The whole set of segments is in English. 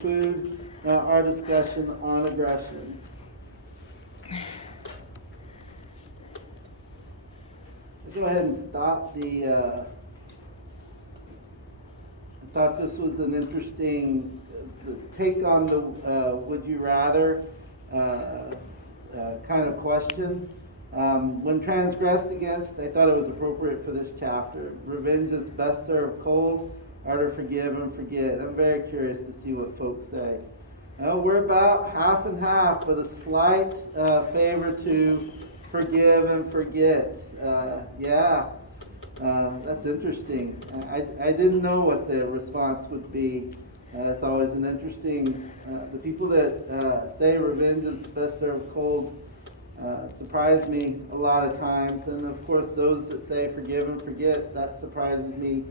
Conclude our discussion on aggression. Let's go ahead and stop I thought this was an interesting take on the would you rather kind of question. When transgressed against, I thought it was appropriate for this chapter. Revenge is best served cold, or to forgive and forget. I'm very curious to see what folks say. We're about half and half, but a slight favor to forgive and forget. That's interesting. I didn't know what the response would be. It's always an interesting, the people that say revenge is best served cold surprise me a lot of times. And of course, those that say forgive and forget, that surprises me.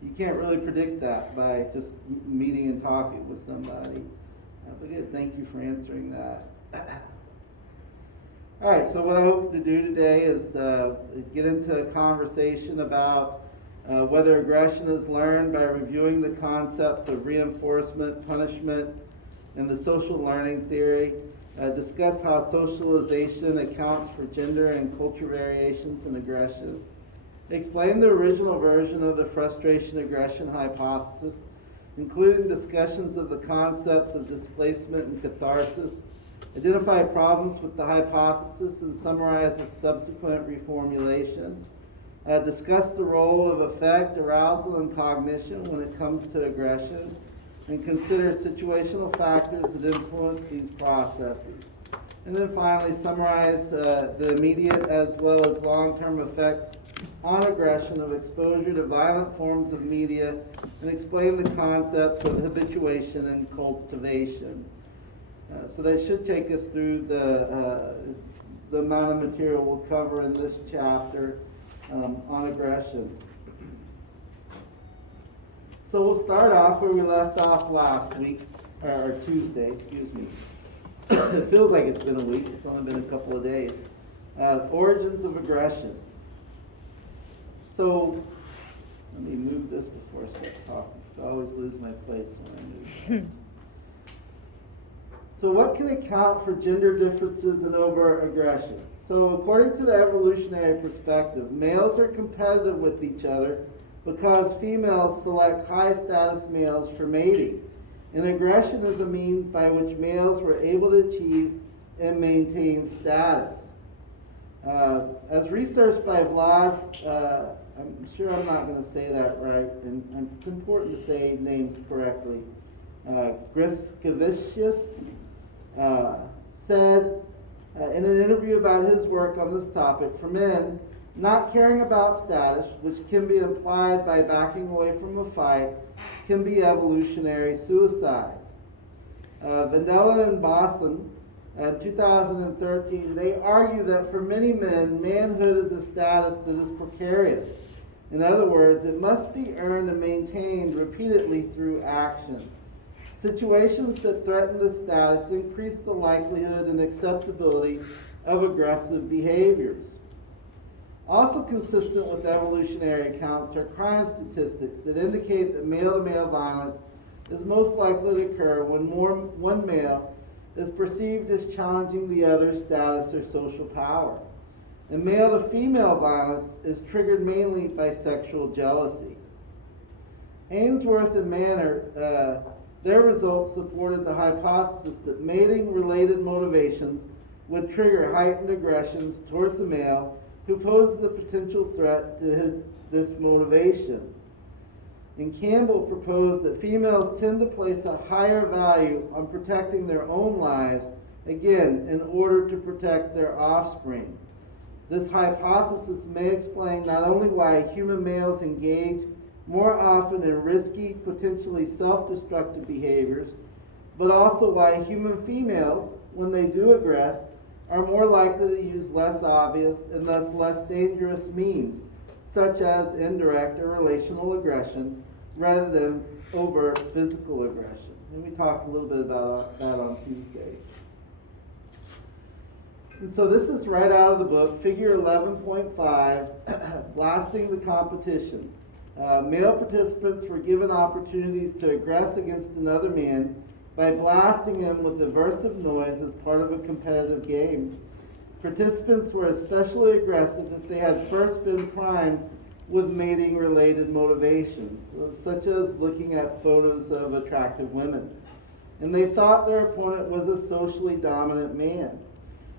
You can't really predict that by just meeting and talking with somebody. But good, thank you for answering that. All right, so what I hope to do today is get into a conversation about whether aggression is learned by reviewing the concepts of reinforcement, punishment, and the social learning theory. Discuss how socialization accounts for gender and culture variations in aggression. Explain the original version of the frustration-aggression hypothesis, including discussions of the concepts of displacement and catharsis. Identify problems with the hypothesis and summarize its subsequent reformulation. Discuss the role of affect, arousal, and cognition when it comes to aggression, and consider situational factors that influence these processes. And then finally, summarize the immediate as well as long-term effects on aggression of exposure to violent forms of media, and explain the concepts of habituation and cultivation. So that should take us through the amount of material we'll cover in this chapter on aggression. So we'll start off where we left off last week, or Tuesday, excuse me. It feels like it's been a week. It's only been a couple of days. Origins of aggression. So let me move this before I start talking, because I always lose my place when I move. So what can account for gender differences in overt aggression? So according to the evolutionary perspective, males are competitive with each other because females select high-status males for mating. And aggression is a means by which males were able to achieve and maintain status. As researched by Vlad's, I'm sure I'm not going to say that right, and it's important to say names correctly. Griskevicius said in an interview about his work on this topic, for men, not caring about status, which can be implied by backing away from a fight, can be evolutionary suicide. Vandella and Bosson, 2013, they argue that for many men, manhood is a status that is precarious. In other words, it must be earned and maintained repeatedly through action. Situations that threaten this status increase the likelihood and acceptability of aggressive behaviors. Also consistent with evolutionary accounts are crime statistics that indicate that male-to-male violence is most likely to occur when one male is perceived as challenging the other's status or social power. And male-to-female violence is triggered mainly by sexual jealousy. Ainsworth and Manner, their results supported the hypothesis that mating-related motivations would trigger heightened aggressions towards a male who poses a potential threat to this motivation. And Campbell proposed that females tend to place a higher value on protecting their own lives, again, in order to protect their offspring. This hypothesis may explain not only why human males engage more often in risky, potentially self-destructive behaviors, but also why human females, when they do aggress, are more likely to use less obvious and thus less dangerous means, such as indirect or relational aggression, rather than overt physical aggression. And we talked a little bit about that on Tuesday. And so this is right out of the book, figure 11.5, blasting the competition. Male participants were given opportunities to aggress against another man by blasting him with aversive noise as part of a competitive game. Participants were especially aggressive if they had first been primed with mating-related motivations, such as looking at photos of attractive women. And they thought their opponent was a socially dominant man.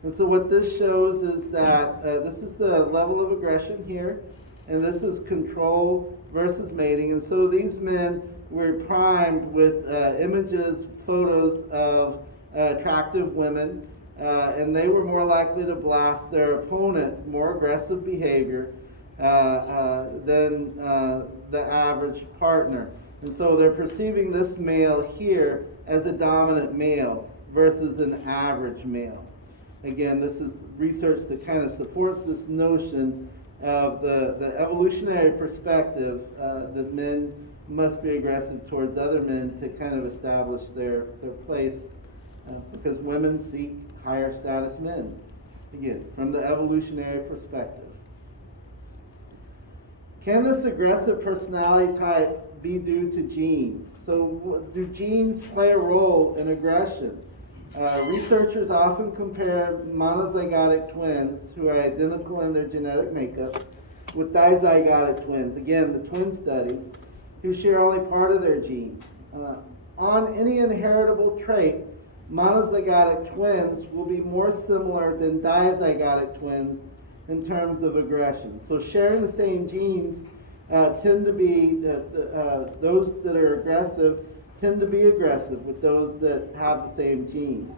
And so what this shows is that this is the level of aggression here, and this is control versus mating. And so these men were primed with images, photos of attractive women, and they were more likely to blast their opponent, more aggressive behavior than the average partner. And so they're perceiving this male here as a dominant male versus an average male. Again, this is research that kind of supports this notion of the evolutionary perspective that men must be aggressive towards other men to kind of establish their place, because women seek higher status men. Again, from the evolutionary perspective. Can this aggressive personality type be due to genes? So do genes play a role in aggression? Researchers often compare monozygotic twins who are identical in their genetic makeup with dizygotic twins, again, the twin studies, who share only part of their genes. On any inheritable trait, monozygotic twins will be more similar than dizygotic twins in terms of aggression. So sharing the same genes tend to be, those that are aggressive tend to be aggressive with those that have the same genes.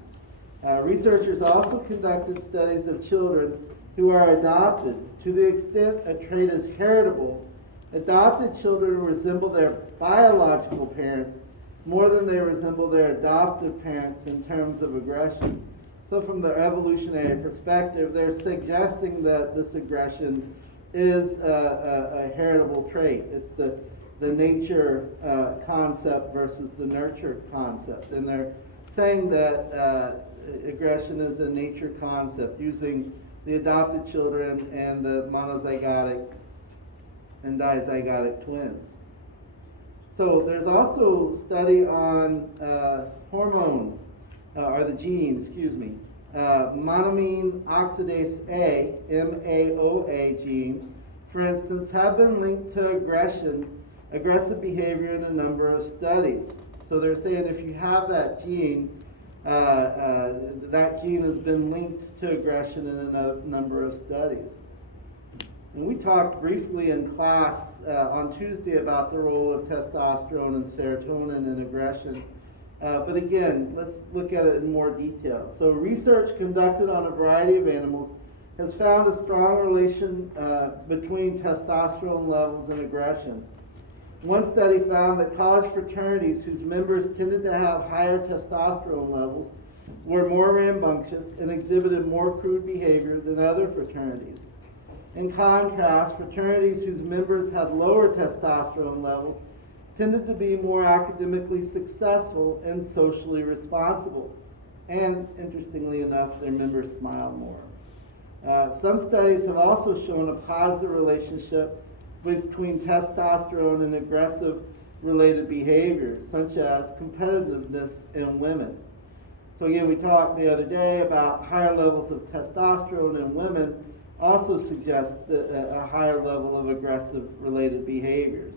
Researchers also conducted studies of children who are adopted. To the extent a trait is heritable, adopted children resemble their biological parents more than they resemble their adoptive parents in terms of aggression. So from the evolutionary perspective, they're suggesting that this aggression is a heritable trait. It's the nature concept versus the nurture concept. And they're saying that aggression is a nature concept, using the adopted children and the monozygotic and dizygotic twins. So there's also study on hormones, or the genes, excuse me. Monoamine oxidase A, MAOA gene, for instance, have been linked to aggressive behavior in a number of studies. So they're saying if you have that gene has been linked to aggression in a number of studies. And we talked briefly in class on Tuesday about the role of testosterone and serotonin in aggression. But again, let's look at it in more detail. So research conducted on a variety of animals has found a strong relation between testosterone levels and aggression. One study found that college fraternities whose members tended to have higher testosterone levels were more rambunctious and exhibited more crude behavior than other fraternities. In contrast, fraternities whose members had lower testosterone levels tended to be more academically successful and socially responsible. And interestingly enough, their members smiled more. Some studies have also shown a positive relationship between testosterone and aggressive related behaviors, such as competitiveness in women. So again, we talked the other day about higher levels of testosterone in women also suggest a higher level of aggressive related behaviors.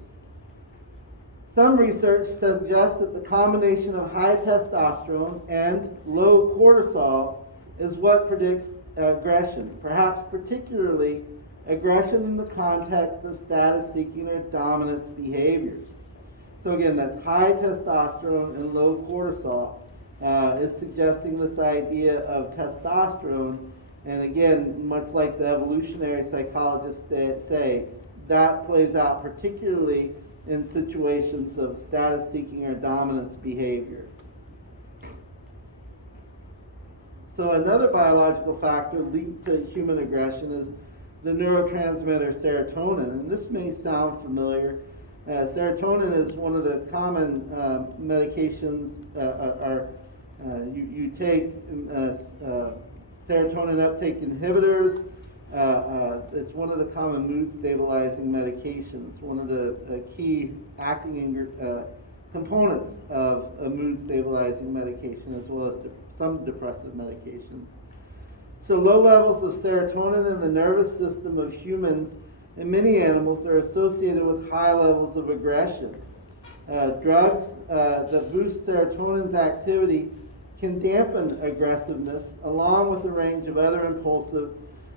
Some research suggests that the combination of high testosterone and low cortisol is what predicts aggression, perhaps particularly aggression in the context of status-seeking or dominance behaviors. So again, that's high testosterone and low cortisol is suggesting this idea of testosterone. And again, much like the evolutionary psychologists say, that plays out particularly in situations of status-seeking or dominance behavior. So another biological factor linked to human aggression is the neurotransmitter serotonin. And this may sound familiar. Serotonin is one of the common medications, you take serotonin uptake inhibitors. It's one of the common mood stabilizing medications. One of the key acting components of a mood stabilizing medication as well as some depressive medications. So low levels of serotonin in the nervous system of humans and many animals are associated with high levels of aggression. Drugs that boost serotonin's activity can dampen aggressiveness along with a range of other impulsive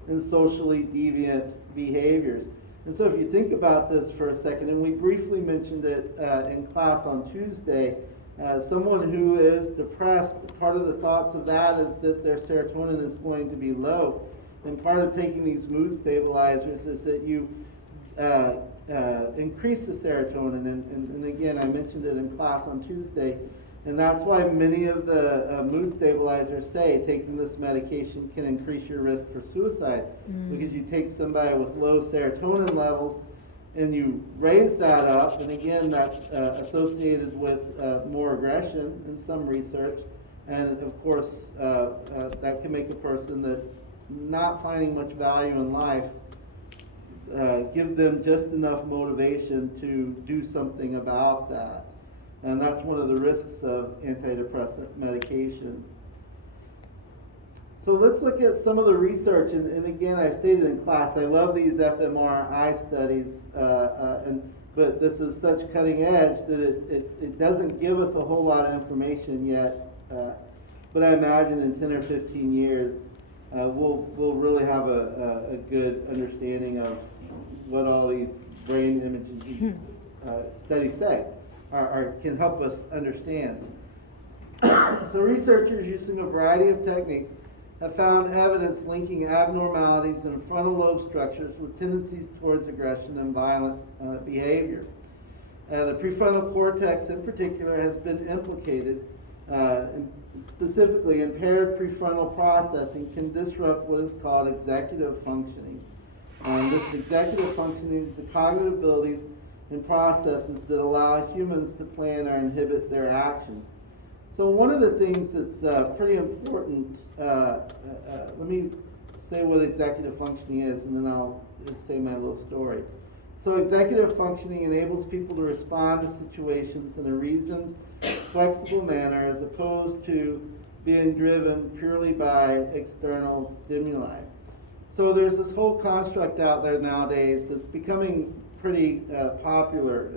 and socially deviant behaviors. And so if you think about this for a second, and we briefly mentioned it in class on Tuesday, someone who is depressed, part of the thoughts of that is that their serotonin is going to be low. And part of taking these mood stabilizers is that you increase the serotonin. And again, I mentioned it in class on Tuesday. And that's why many of the mood stabilizers say taking this medication can increase your risk for suicide. Because you take somebody with low serotonin levels and you raise that up, and again, that's associated with more aggression in some research. And of course, that can make a person that's not finding much value in life, give them just enough motivation to do something about that. And that's one of the risks of antidepressant medication. So let's look at some of the research. And again, I stated in class, I love these fMRI studies, but this is such cutting edge that it doesn't give us a whole lot of information yet. But I imagine in 10 or 15 years, we'll really have a good understanding of what all these brain imaging studies say. Or can help us understand. So researchers using a variety of techniques have found evidence linking abnormalities in frontal lobe structures with tendencies towards aggression and violent behavior. The prefrontal cortex in particular has been implicated. Specifically, impaired prefrontal processing can disrupt what is called executive functioning. This executive functioning is the cognitive abilities and processes that allow humans to plan or inhibit their actions. So one of the things that's pretty important, let me say what executive functioning is, and then I'll say my little story. So executive functioning enables people to respond to situations in a reasoned, flexible manner as opposed to being driven purely by external stimuli. So there's this whole construct out there nowadays that's becoming pretty popular.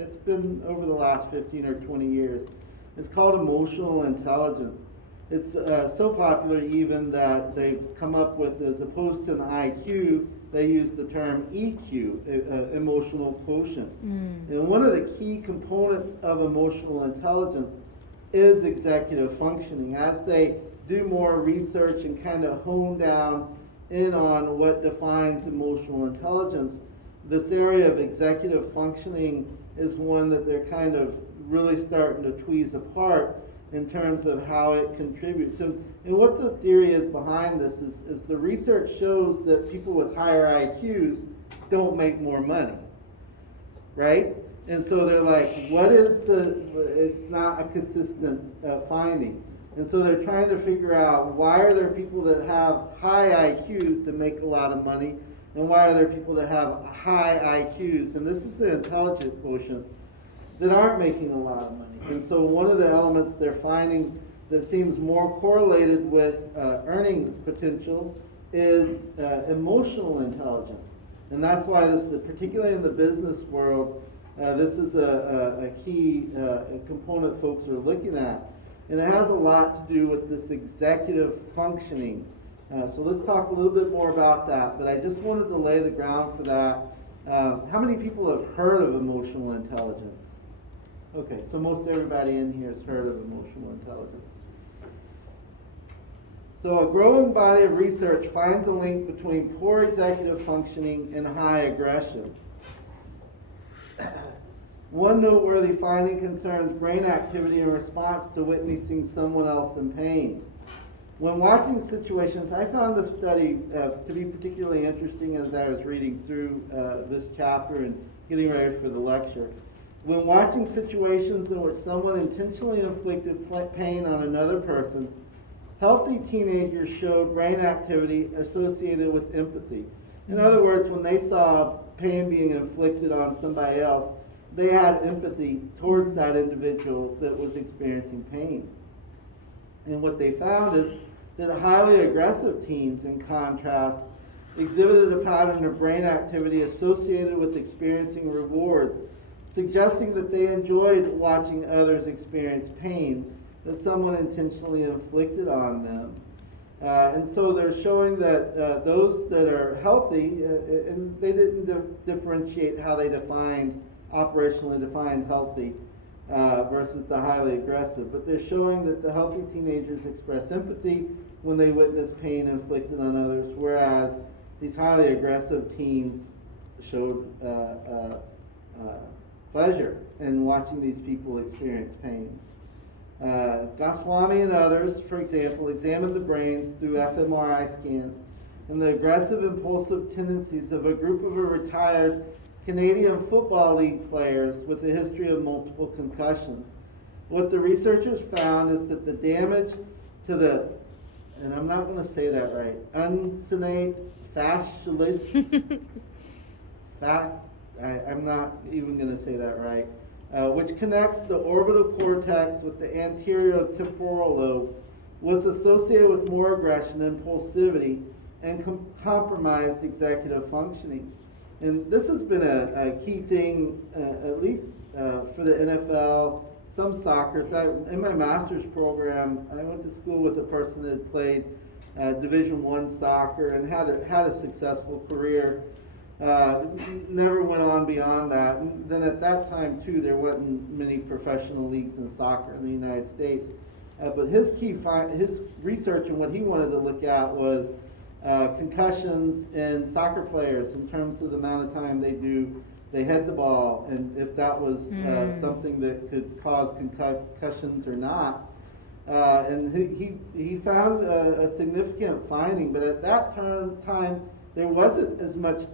It's been over the last 15 or 20 years. It's called emotional intelligence. It's so popular even that they've come up with, as opposed to an IQ, they use the term EQ, emotional quotient. And one of the key components of emotional intelligence is executive functioning. As they do more research and kind of hone down in on what defines emotional intelligence, this area of executive functioning is one that they're kind of really starting to tweeze apart in terms of how it contributes. And what the theory is behind this is the research shows that people with higher IQs don't make more money, right? And so they're like, it's not a consistent finding. And so they're trying to figure out, why are there people that have high IQs to make a lot of money, and why are there people that have high IQs, and this is the intelligence quotient, that aren't making a lot of money? And so one of the elements they're finding that seems more correlated with earning potential is emotional intelligence. And that's why this, particularly in the business world, this is a key component folks are looking at. And it has a lot to do with this executive functioning. So let's talk a little bit more about that, but I just wanted to lay the ground for that. How many people have heard of emotional intelligence? Okay, so most everybody in here has heard of emotional intelligence. So a growing body of research finds a link between poor executive functioning and high aggression. One noteworthy finding concerns brain activity in response to witnessing someone else in pain. When watching situations, I found this study to be particularly interesting as I was reading through this chapter and getting ready for the lecture. When watching situations in which someone intentionally inflicted pain on another person, healthy teenagers showed brain activity associated with empathy. In other words, when they saw pain being inflicted on somebody else, they had empathy towards that individual that was experiencing pain. And what they found is that highly aggressive teens, in contrast, exhibited a pattern of brain activity associated with experiencing rewards, suggesting that they enjoyed watching others experience pain that someone intentionally inflicted on them. And so they're showing that those that are healthy, and they didn't differentiate how they operationally defined healthy versus the highly aggressive, but they're showing that the healthy teenagers express empathy when they witness pain inflicted on others, whereas these highly aggressive teens showed pleasure in watching these people experience pain. Goswami and others, for example, examined the brains through fMRI scans and the aggressive, impulsive tendencies of a group of retired Canadian Football League players with a history of multiple concussions. What the researchers found is that the damage to the, and I'm not going to say that right, uncinate fascialis, I'm not even going to say that right, which connects the orbital cortex with the anterior temporal lobe, was associated with more aggression, impulsivity, and compromised executive functioning. And this has been a key thing, at least for the NFL, some soccer. In my master's program, I went to school with a person that had played Division I soccer and had a successful career. Never went on beyond that. And then at that time, too, there wasn't many professional leagues in soccer in the United States. But his research and what he wanted to look at was concussions in soccer players in terms of the amount of time they head the ball, and if that was something that could cause concussions or not. And he found a significant finding, but at that time there wasn't as much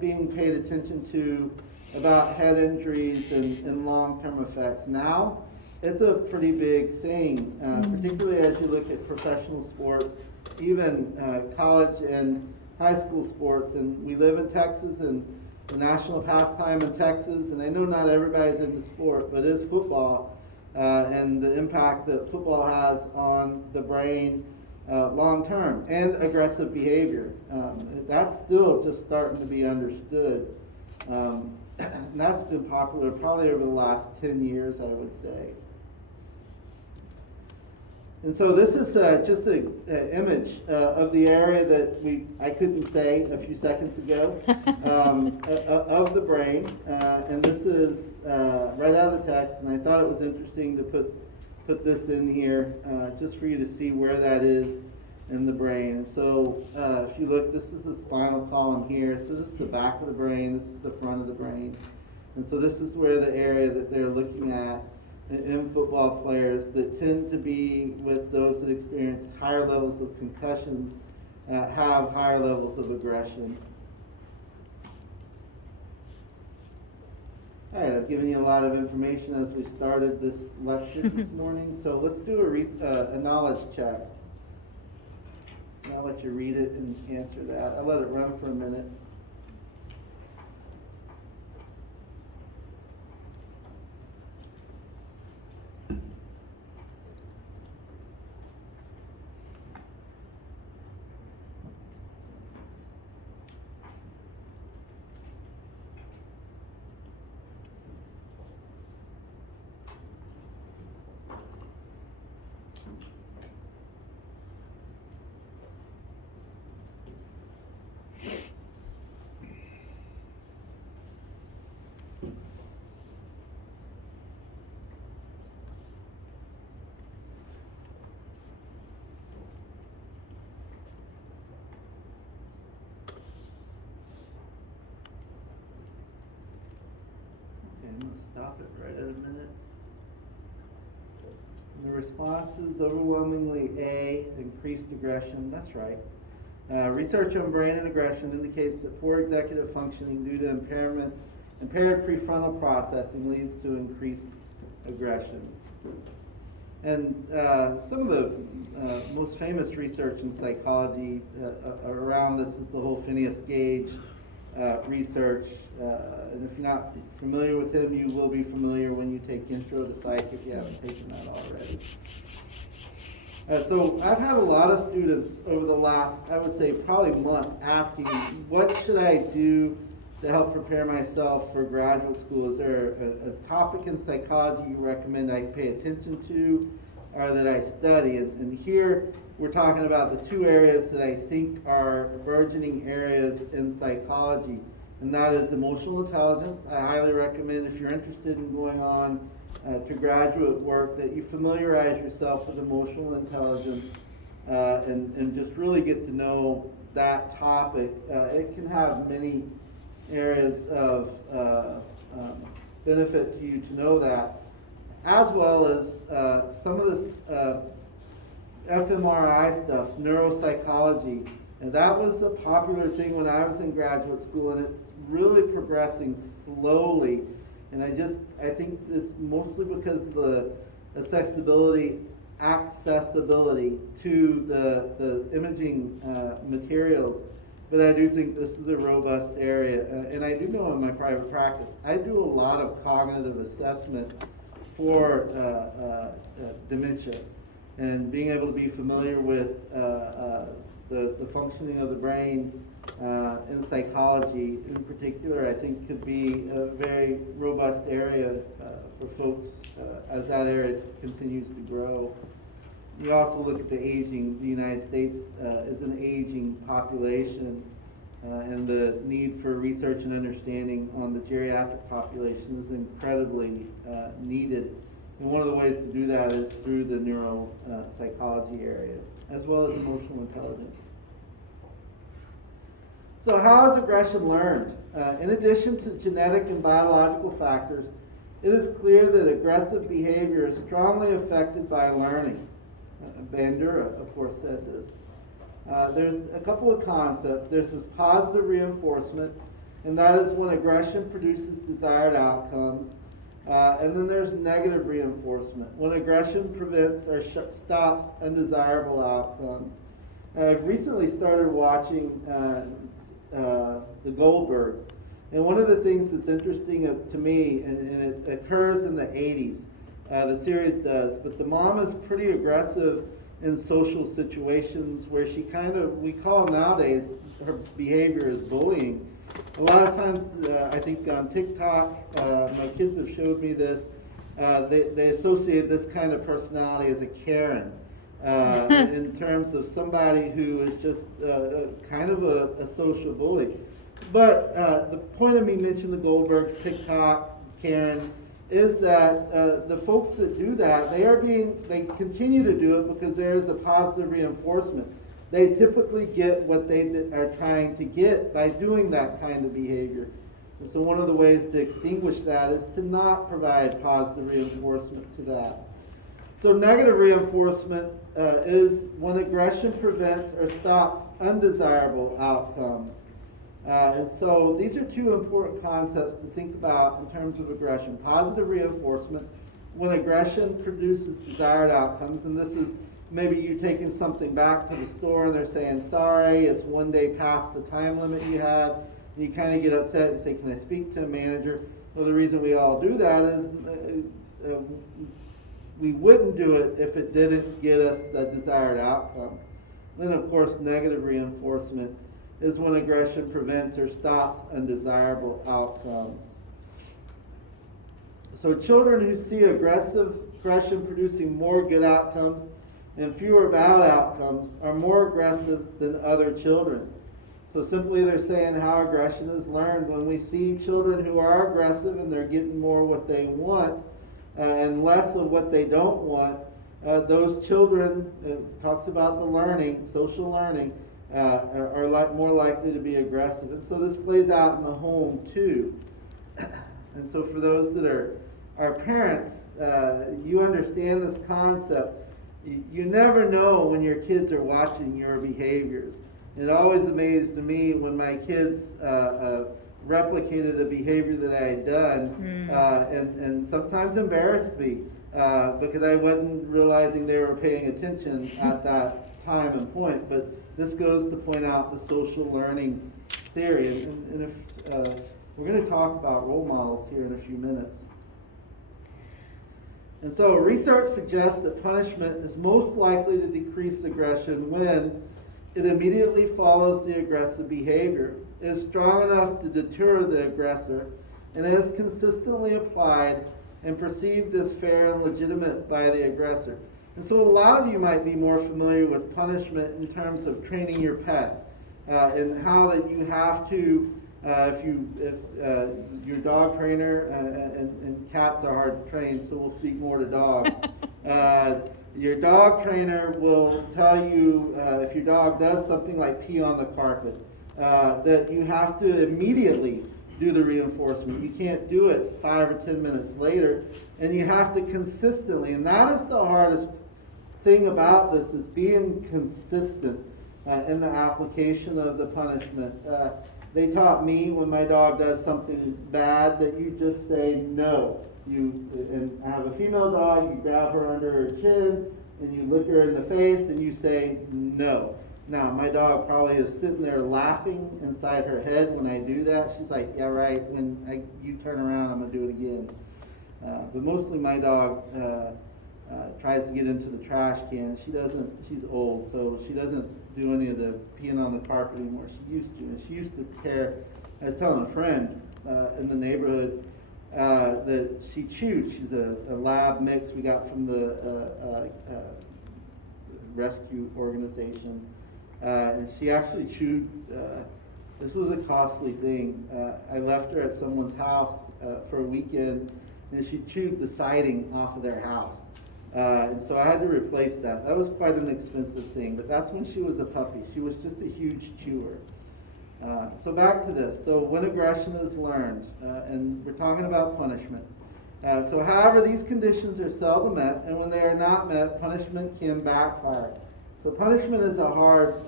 being paid attention to about head injuries and long-term effects. Now it's a pretty big thing, particularly as you look at professional sports, even college and high school sports. And we live in Texas, and the national pastime in Texas, and I know not everybody's into sport, but is football, and the impact that football has on the brain long term, and aggressive behavior. That's still just starting to be understood. And that's been popular probably over the last 10 years, I would say. And so this is just an image of the area that I couldn't say a few seconds ago of the brain. And this is right out of the text, and I thought it was interesting to put this in here just for you to see where that is in the brain. And so if you look, this is the spinal column here. So this is the back of the brain, this is the front of the brain. And so this is where the area that they're looking at in football players that tend to be with those that experience higher levels of concussions, have higher levels of aggression. All right, I've given you a lot of information as we started this lecture this morning, so let's do a knowledge check. And I'll let you read it and answer that. I'll let it run for a minute. I'm going to stop it right at a minute. The response is overwhelmingly A, increased aggression. That's right. Research on brain and aggression indicates that poor executive functioning due to impaired prefrontal processing leads to increased aggression. And some of the most famous research in psychology around this is the whole Phineas Gage research and if you're not familiar with him, you will be familiar when you take Intro to Psych if you haven't taken that already. So I've had a lot of students over the last, I would say, probably month asking, what should I do to help prepare myself for graduate school? Is there a topic in psychology you recommend I pay attention to or that I study? And here we're talking about the two areas that I think are burgeoning areas in psychology, and that is emotional intelligence. I highly recommend, if you're interested in going on to graduate work, that you familiarize yourself with emotional intelligence and just really get to know that topic. It can have many areas of benefit to you to know that, as well as some of this fMRI stuff, neuropsychology. And that was a popular thing when I was in graduate school, and it's really progressing slowly. And I think it's mostly because of the accessibility to the imaging materials. But I do think this is a robust area. And I do know in my private practice, I do a lot of cognitive assessment for dementia. And being able to be familiar with the functioning of the brain in psychology in particular, I think could be a very robust area for folks as that area continues to grow. You also look at the United States is an aging population, and the need for research and understanding on the geriatric population is incredibly needed. And one of the ways to do that is through the neuropsychology area, as well as emotional intelligence. So how is aggression learned? In addition to genetic and biological factors, it is clear that aggressive behavior is strongly affected by learning. Bandura, of course, said this. There's a couple of concepts. There's this positive reinforcement, and that is when aggression produces desired outcomes. And then there's negative reinforcement, when aggression prevents or stops undesirable outcomes. I've recently started watching the Goldbergs, and one of the things that's interesting to me, and it occurs in the 80s, the series does, but the mom is pretty aggressive in social situations where she we call nowadays her behavior is bullying. A lot of times, I think on TikTok, my kids have showed me this, they associate this kind of personality as a Karen, in terms of somebody who is just kind of a social bully. But the point of me mentioning the Goldbergs, TikTok, Karen, is that the folks that do that, they continue to do it because there is a positive reinforcement. They typically get what they are trying to get by doing that kind of behavior. And so one of the ways to extinguish that is to not provide positive reinforcement to that. So negative reinforcement is when aggression prevents or stops undesirable outcomes. And so these are two important concepts to think about in terms of aggression. Positive reinforcement, when aggression produces desired outcomes, and this is maybe you taking something back to the store and they're saying, sorry, it's one day past the time limit you had, and you kind of get upset and say, can I speak to a manager? Well, the reason we all do that is we wouldn't do it if it didn't get us the desired outcome. Then, of course, negative reinforcement is when aggression prevents or stops undesirable outcomes. So children who see aggression producing more good outcomes and fewer bad outcomes are more aggressive than other children. So simply they're saying how aggression is learned. When we see children who are aggressive and they're getting more what they want and less of what they don't want, those children, it talks about the learning, social learning, are more likely to be aggressive. And so this plays out in the home too. And so for those that are parents, you understand this concept. You never know when your kids are watching your behaviors. It always amazed me when my kids replicated a behavior that I had done, and sometimes embarrassed me because I wasn't realizing they were paying attention at that time and point. But this goes to point out the social learning theory. And if We're going to talk about role models here in a few minutes. And so research suggests that punishment is most likely to decrease aggression when it immediately follows the aggressive behavior, is strong enough to deter the aggressor, and is consistently applied and perceived as fair and legitimate by the aggressor. And so a lot of you might be more familiar with punishment in terms of training your pet, and how that you have to, if your dog trainer, and cats are hard to train, so we'll speak more to dogs. Your dog trainer will tell you if your dog does something like pee on the carpet, that you have to immediately do the reinforcement. You can't do it 5 or 10 minutes later, and you have to consistently, and that is the hardest thing about this, is being consistent in the application of the punishment. They taught me when my dog does something bad that you just say no. And I have a female dog, you grab her under her chin and you look her in the face and you say no. Now, my dog probably is sitting there laughing inside her head when I do that. She's like, yeah, right, when you turn around, I'm going to do it again. But mostly my dog tries to get into the trash can. She's old, so she doesn't do any of the peeing on the carpet anymore. She used to, and she used to tear. I was telling a friend in the neighborhood that she chewed. She's a lab mix we got from the rescue organization. And she actually chewed, this was a costly thing. I left her at someone's house for a weekend, and she chewed the siding off of their house. And so I had to replace that. That was quite an expensive thing, but that's when she was a puppy. She was just a huge chewer. So back to this. So when aggression is learned, and we're talking about punishment. So however, these conditions are seldom met, and when they are not met, punishment can backfire. So punishment is a hard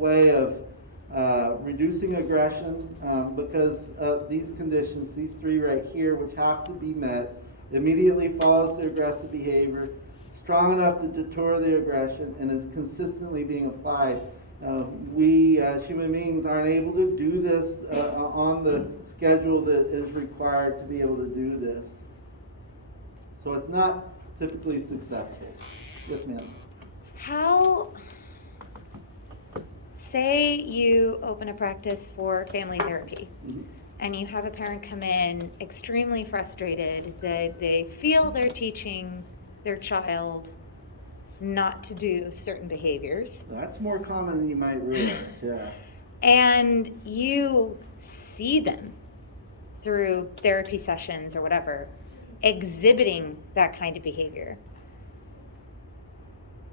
way of reducing aggression because of these conditions, these three right here, which have to be met. Immediately follows the aggressive behavior, strong enough to deter the aggression, and is consistently being applied. We as human beings aren't able to do this on the schedule that is required to be able to do this. So it's not typically successful. Yes, ma'am. Say you open a practice for family therapy. Mm-hmm. And you have a parent come in extremely frustrated that they feel they're teaching their child not to do certain behaviors. That's more common than you might realize, yeah. And you see them through therapy sessions or whatever, exhibiting that kind of behavior.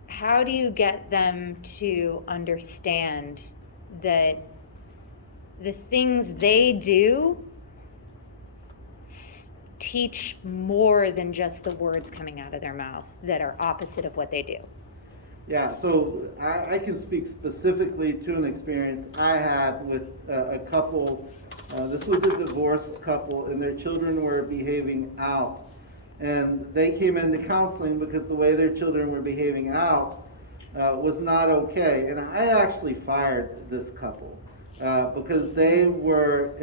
How do you get them to understand that the things they do teach more than just the words coming out of their mouth that are opposite of what they do? Yeah, so I can speak specifically to an experience I had with a couple. This was a divorced couple, and their children were behaving out. And they came into counseling because the way their children were behaving out was not okay. And I actually fired this couple. Because they were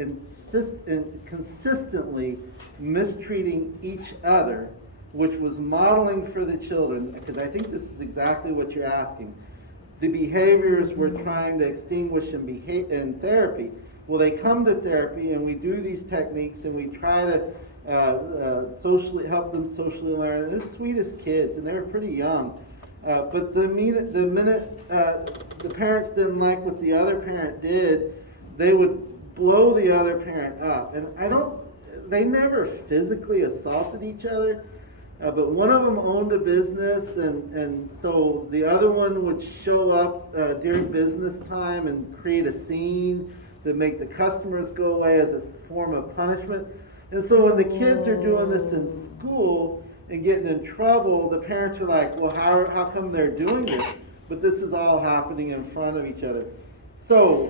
consistently mistreating each other, which was modeling for the children, because I think this is exactly what you're asking. The behaviors we're trying to extinguish in therapy. Well, they come to therapy and we do these techniques and we try to socially help them socially learn. They're the sweetest kids, and they were pretty young. But the minute the parents didn't like what the other parent did, they would blow the other parent up. And they never physically assaulted each other, but one of them owned a business, and so the other one would show up during business time and create a scene that make the customers go away as a form of punishment. And so when the kids are doing this in school and getting in trouble, the parents are like, well, how come they're doing this? But this is all happening in front of each other. So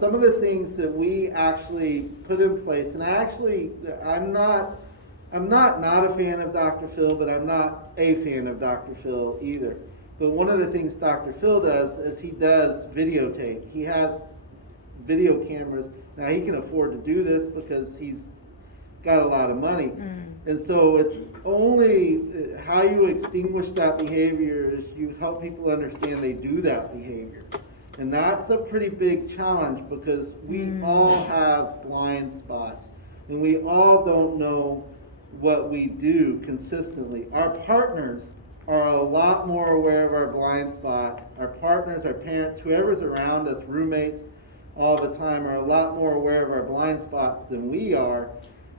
some of the things that we actually put in place, and I'm not a fan of Dr. Phil, but I'm not a fan of Dr. Phil either. But one of the things Dr. Phil does is he does videotape. He has video cameras. Now he can afford to do this because he's got a lot of money. And so it's only how you extinguish that behavior is you help people understand they do that behavior. And that's a pretty big challenge because we all have blind spots and we all don't know what we do consistently. Our partners are a lot more aware of our blind spots. Our partners, our parents, whoever's around us, roommates, all the time are a lot more aware of our blind spots than we are.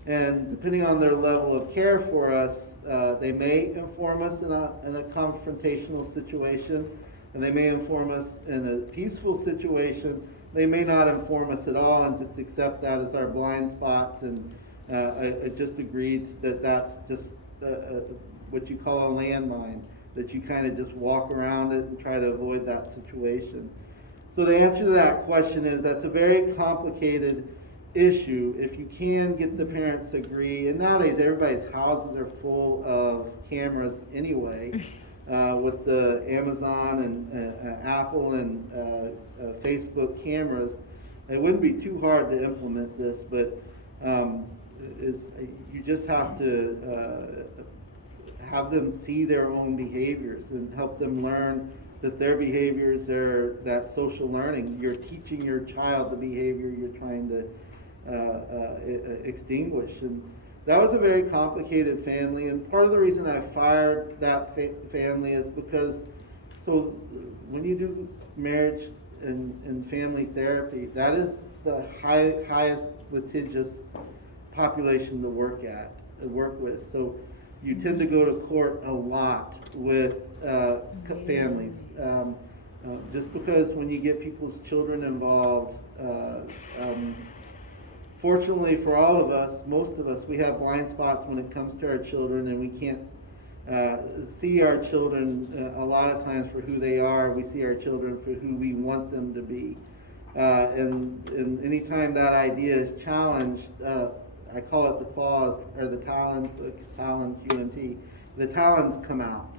And depending on their level of care for us, they may inform us in a confrontational situation, and they may inform us in a peaceful situation. They may not inform us at all and just accept that as our blind spots. And I just agreed that that's just what you call a landmine, that you kind of just walk around it and try to avoid that situation. So the answer to that question is that's a very complicated issue. If you can get the parents to agree, and nowadays everybody's houses are full of cameras anyway, with the Amazon and Apple and Facebook cameras, it wouldn't be too hard to implement this, but you just have to have them see their own behaviors and help them learn that their behaviors are that social learning. You're teaching your child the behavior you're trying to extinguish. And that was a very complicated family, and part of the reason I fired that family is because, so when you do marriage and family therapy, that is the highest litigious population to work with. So you tend to go to court a lot with families, just because when you get people's children involved, fortunately for all of us, most of us, we have blind spots when it comes to our children, and we can't see our children a lot of times for who they are. We see our children for who we want them to be. And anytime that idea is challenged, I call it the claws, or the talons, UNT. The talons come out.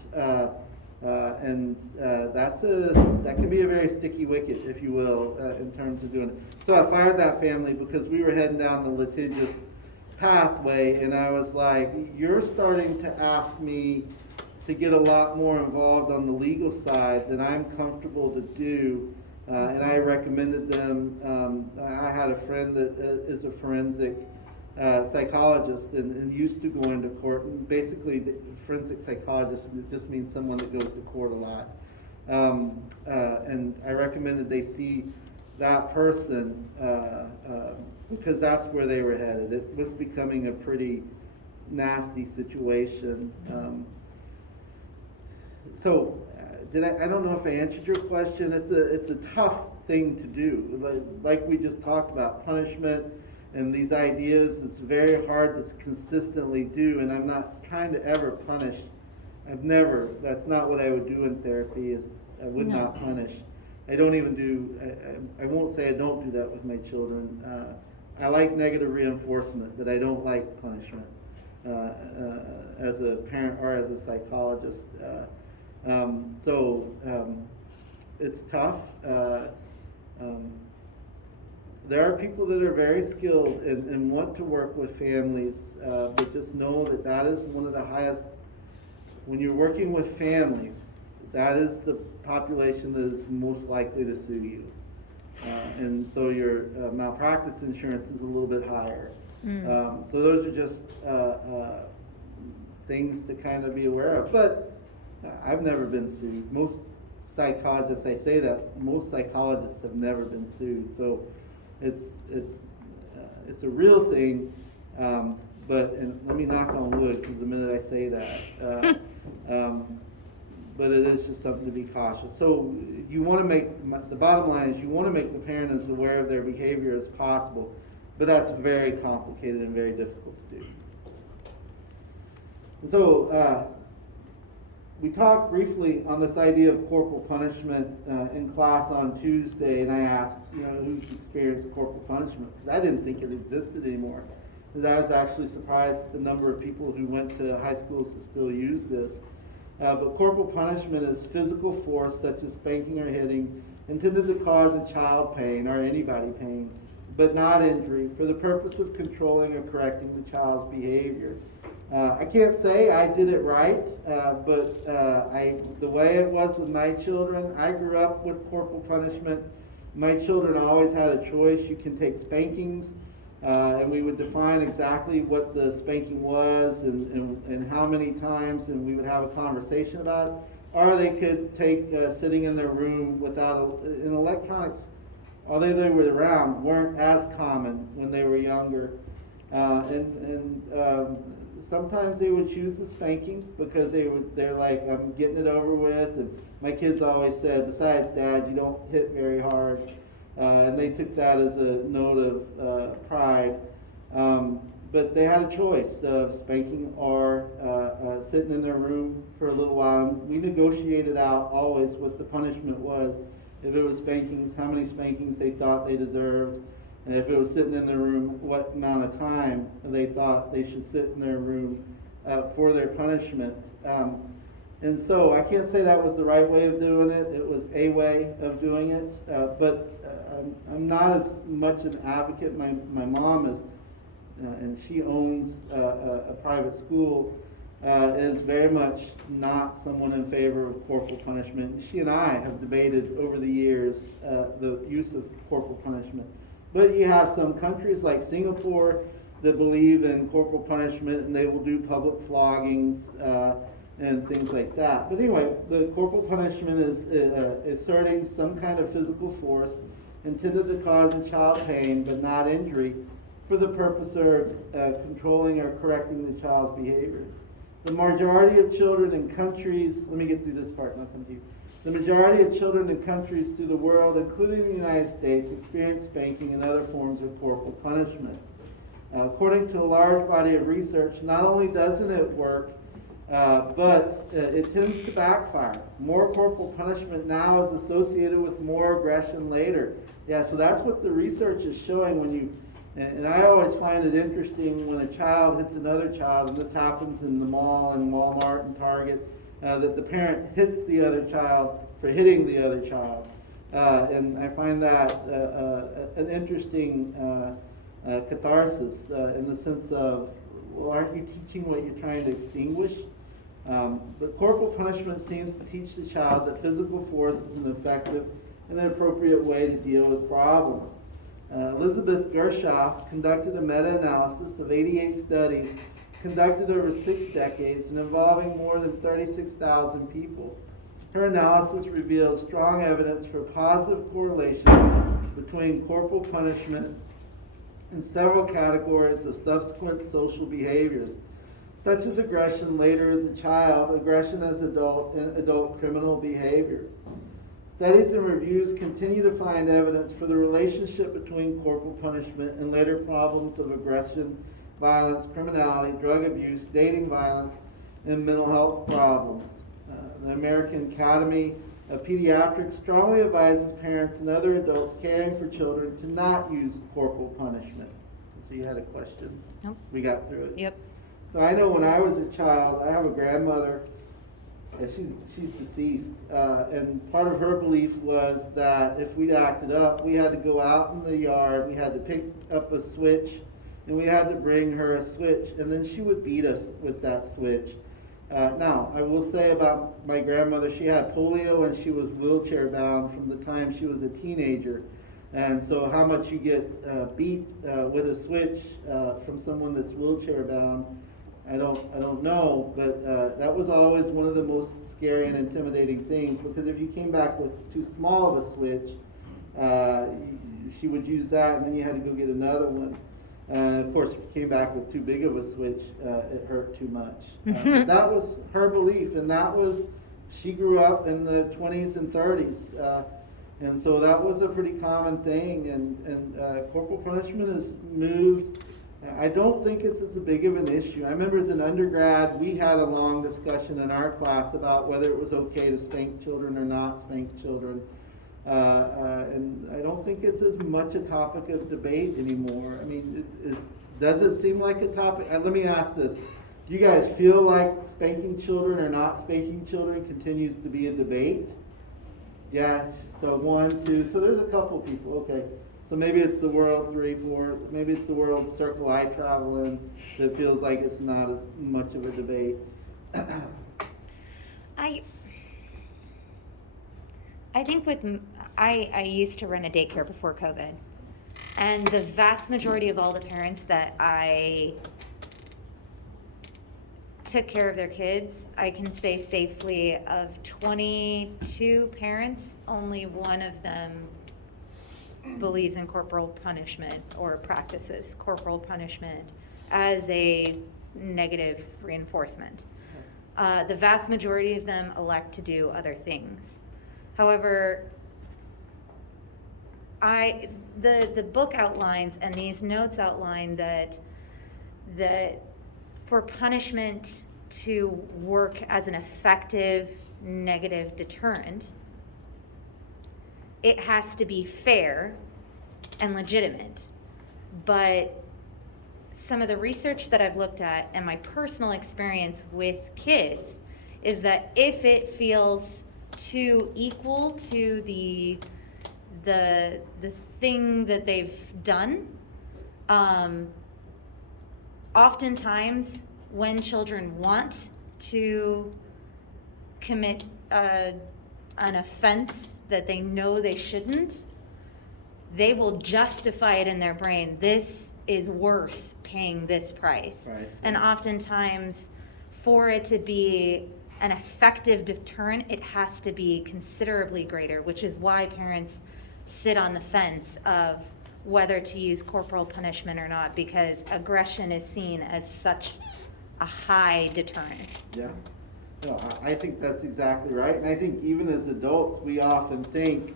And that can be a very sticky wicket, if you will, in terms of doing it. So I fired that family because we were heading down the litigious pathway, and I was like, you're starting to ask me to get a lot more involved on the legal side than I'm comfortable to do. And I recommended them. I had a friend that is a forensic psychologist and used to go into court. And basically, the forensic psychologist just means someone that goes to court a lot. And I recommended they see that person because that's where they were headed. It was becoming a pretty nasty situation. So I don't know if I answered your question. It's a tough thing to do. Like we just talked about, punishment and these ideas, it's very hard to consistently do, and I'm not trying to ever punish. That's not what I would do in therapy, is I would not punish. I don't even do, I won't say I don't do that with my children. I like negative reinforcement, but I don't like punishment as a parent or as a psychologist. It's tough. There are people that are very skilled and want to work with families, but just know that is one of the highest, when you're working with families, that is the population that is most likely to sue you. And so your malpractice insurance is a little bit higher. So those are just things to kind of be aware of. But I've never been sued. Most psychologists, I say that, most psychologists have never been sued. So it's a real thing, but, and let me knock on wood, because the minute I say that, but it is just something to be cautious. So you want to make, the bottom line is you want to make the parent as aware of their behavior as possible, but that's very complicated and very difficult to do. And so we talked briefly on this idea of corporal punishment in class on Tuesday, and I asked, who's experienced corporal punishment, because I didn't think it existed anymore. Because I was actually surprised at the number of people who went to high schools that still use this. But corporal punishment is physical force, such as spanking or hitting, intended to cause a child pain or anybody pain, but not injury, for the purpose of controlling or correcting the child's behavior. I can't say I did it right, but the way it was with my children, I grew up with corporal punishment. My children always had a choice. You can take spankings, and we would define exactly what the spanking was and how many times, and we would have a conversation about it. Or they could take sitting in their room without in electronics. Although they were around, weren't as common when they were younger, sometimes they would choose the spanking because they're like, I'm getting it over with. And my kids always said, besides Dad, you don't hit very hard. And they took that as a note of pride. But they had a choice of spanking or sitting in their room for a little while. And we negotiated out always what the punishment was. If it was spankings, how many spankings they thought they deserved. And if it was sitting in their room, what amount of time they thought they should sit in their room for their punishment. And so I can't say that was the right way of doing it. It was a way of doing it. But I'm not as much an advocate. My mom is, and she owns a private school, is very much not someone in favor of corporal punishment. She and I have debated over the years the use of corporal punishment. But you have some countries like Singapore that believe in corporal punishment, and they will do public floggings and things like that. But anyway, the corporal punishment is asserting some kind of physical force intended to cause a child pain but not injury for the purpose of controlling or correcting the child's behavior. The majority of children in countries, let me get through this part and I'll come to you. The majority of children in countries through the world, including the United States, experience spanking and other forms of corporal punishment. According to a large body of research, not only doesn't it work, but it tends to backfire. More corporal punishment now is associated with more aggression later. Yeah, so that's what the research is showing when you, and I always find it interesting when a child hits another child, and this happens in the mall and Walmart and Target, that the parent hits the other child for hitting the other child. And I find that an interesting catharsis in the sense of, well, aren't you teaching what you're trying to extinguish? But corporal punishment seems to teach the child that physical force is an effective and an appropriate way to deal with problems. Elizabeth Gershoff conducted a meta-analysis of 88 studies conducted over 6 decades and involving more than 36,000 people. Her analysis revealed strong evidence for positive correlation between corporal punishment and several categories of subsequent social behaviors, such as aggression later as a child, aggression as adult, and adult criminal behavior. Studies and reviews continue to find evidence for the relationship between corporal punishment and later problems of aggression, violence, criminality, drug abuse, dating violence, and mental health problems. The American Academy of Pediatrics strongly advises parents and other adults caring for children to not use corporal punishment. So you had a question? Nope. We got through it? Yep. So I know when I was a child, I have a grandmother, she's deceased, and part of her belief was that if we acted up, we had to go out in the yard, we had to pick up a switch, and we had to bring her a switch, and then she would beat us with that switch. Now, I will say about my grandmother, she had polio and she was wheelchair bound from the time she was a teenager. And so how much you get beat with a switch from someone that's wheelchair bound, I don't know, but that was always one of the most scary and intimidating things, because if you came back with too small of a switch, she would use that, and then you had to go get another one. Of course, if you came back with too big of a switch, it hurt too much. But that was her belief, and she grew up in the 20s and 30s. And so that was a pretty common thing, and corporal punishment has moved. I don't think it's as big of an issue. I remember as an undergrad, we had a long discussion in our class about whether it was okay to spank children or not spank children. And I don't think it's as much a topic of debate anymore. I mean, does it seem like a topic? Let me ask this. Do you guys feel like spanking children or not spanking children continues to be a debate? Yeah, so 1, 2, so there's a couple people, okay. So maybe it's the world 3, 4, maybe it's the world circle I travel in that feels like it's not as much of a debate. I I think I used to run a daycare before COVID, and the vast majority of all the parents that I took care of their kids, I can say safely of 22 parents, only one of them believes in corporal punishment or practices corporal punishment as a negative reinforcement. The vast majority of them elect to do other things. However, the book outlines and these notes outline that for punishment to work as an effective negative deterrent, it has to be fair and legitimate. But some of the research that I've looked at and my personal experience with kids is that if it feels too equal to the thing that they've done, oftentimes when children want to commit an offense that they know they shouldn't, they will justify it in their brain. This is worth paying this price. Right. And oftentimes, for it to be an effective deterrent, it has to be considerably greater, which is why parents sit on the fence of whether to use corporal punishment or not, because aggression is seen as such a high deterrent. Yeah, no, I think that's exactly right. And I think even as adults, we often think,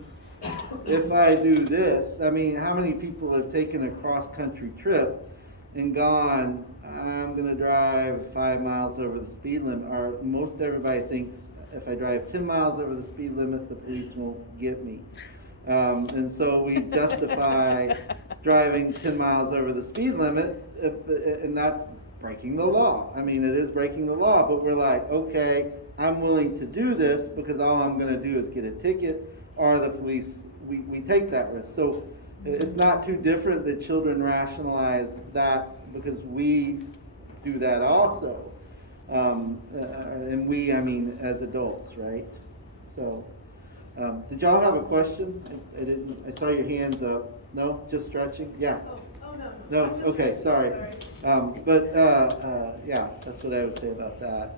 if I do this, I mean, how many people have taken a cross-country trip and gone, I'm going to drive 5 miles over the speed limit, or most everybody thinks if I drive 10 miles over the speed limit, the police won't get me. And so we justify driving 10 miles over the speed limit, and that's breaking the law. I mean, it is breaking the law, but we're like, okay, I'm willing to do this because all I'm going to do is get a ticket, or the police, we take that risk. So it's not too different that children rationalize that because we do that also. And we, I mean, as adults, right? So, did y'all have a question? I didn't, I saw your hands up. No, just stretching? Yeah. Oh, no. No, I'm just okay, kidding. sorry. Yeah, that's what I would say about that.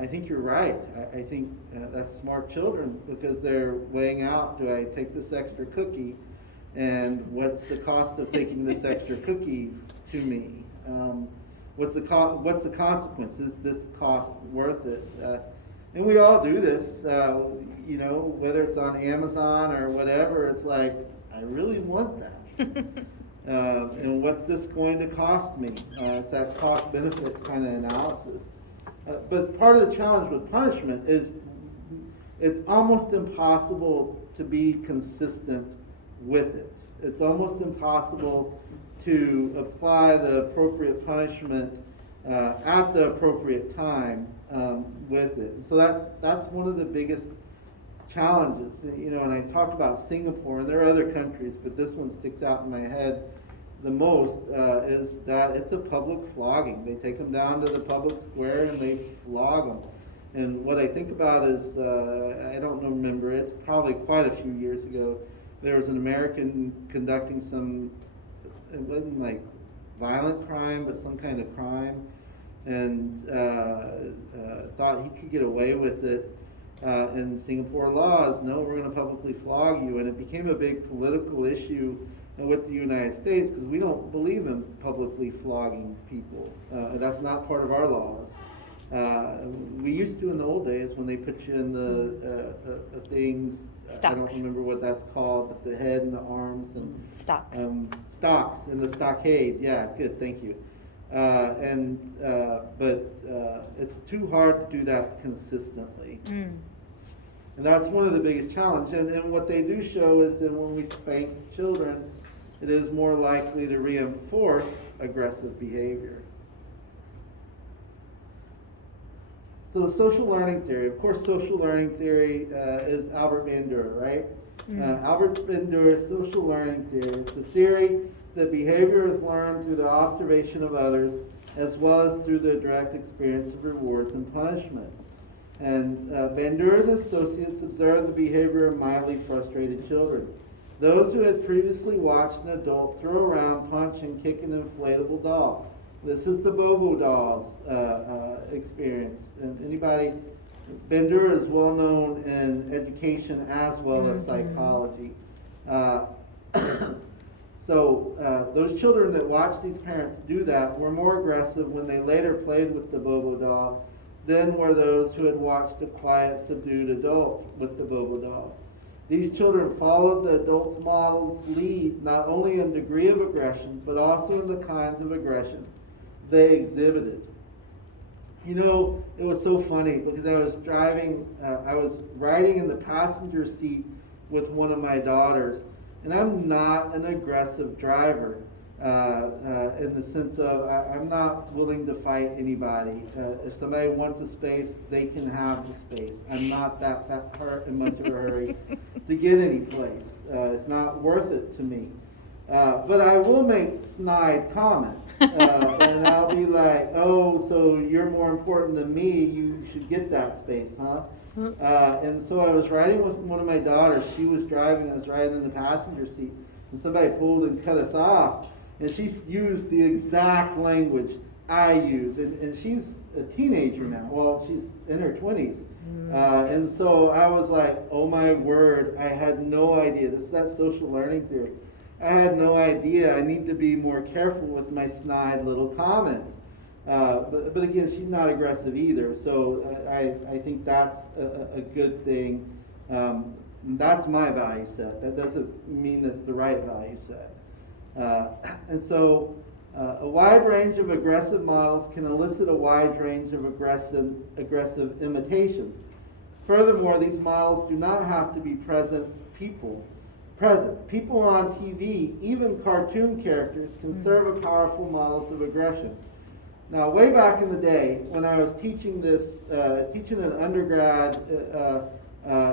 I think you're right. I think that's smart children because they're weighing out, do I take this extra cookie? And what's the cost of taking this extra cookie to me? What's the consequence? Is this cost worth it? And we all do this, you know, whether it's on Amazon or whatever, it's like, I really want that. And what's this going to cost me? It's that cost-benefit kind of analysis. But part of the challenge with punishment is it's almost impossible to be consistent with it. It's almost impossible to apply the appropriate punishment at the appropriate time with it. So that's one of the biggest challenges. You know, and I talked about Singapore, and there are other countries, but this one sticks out in my head the most, is that it's a public flogging. They take them down to the public square and they flog them. And what I think about is, I don't remember, it's probably quite a few years ago, there was an American conducting some, it wasn't like violent crime, but some kind of crime, and thought he could get away with it. In Singapore laws, no, we're going to publicly flog you, and it became a big political issue with the United States because we don't believe in publicly flogging people. That's not part of our laws. We used to in the old days when they put you in the things. Stocks. I don't remember what that's called, but the head and the arms and Stocks. Stocks in the stockade. Yeah, good, thank you. But it's too hard to do that consistently. And that's one of the biggest challenges. And what they do show is that when we spank children, it is more likely to reinforce aggressive behavior. So social learning theory, of course, social learning theory is Albert Bandura, right? Albert Bandura's social learning theory. It's a theory that behavior is learned through the observation of others as well as through the direct experience of rewards and punishment. And Bandura and associates observed the behavior of mildly frustrated children. Those who had previously watched an adult throw around, punch, and kick an inflatable doll. This is the Bobo dolls experience. And anybody, Bandura is well known in education as well as psychology. So those children that watched these parents do that were more aggressive when they later played with the Bobo doll than were those who had watched a quiet, subdued adult with the Bobo doll. These children followed the adult's model's lead not only in degree of aggression, but also in the kinds of aggression they exhibited. You know, it was so funny because I was riding in the passenger seat with one of my daughters, and I'm not an aggressive driver in the sense of I'm not willing to fight anybody. If somebody wants a space, they can have the space. I'm not that in much of a hurry to get any place. It's not worth it to me. But I will make snide comments, and I'll be like, oh, so you're more important than me, you should get that space, huh? And so I was riding with one of my daughters, she was driving, I was riding in the passenger seat, and somebody pulled and cut us off, and she used the exact language I use, and she's a teenager now, well, she's in her 20s. And so I was like, oh my word, I had no idea, this is that social learning theory. I had no idea. I need to be more careful with my snide little comments. But again, she's not aggressive either. So I think that's a good thing. That's my value set. That doesn't mean that's the right value set. And so a wide range of aggressive models can elicit a wide range of aggressive imitations. Furthermore, these models do not have to be present. People on TV, even cartoon characters, can serve as powerful models of aggression. Now, way back in the day, when I was teaching this, I was teaching an undergrad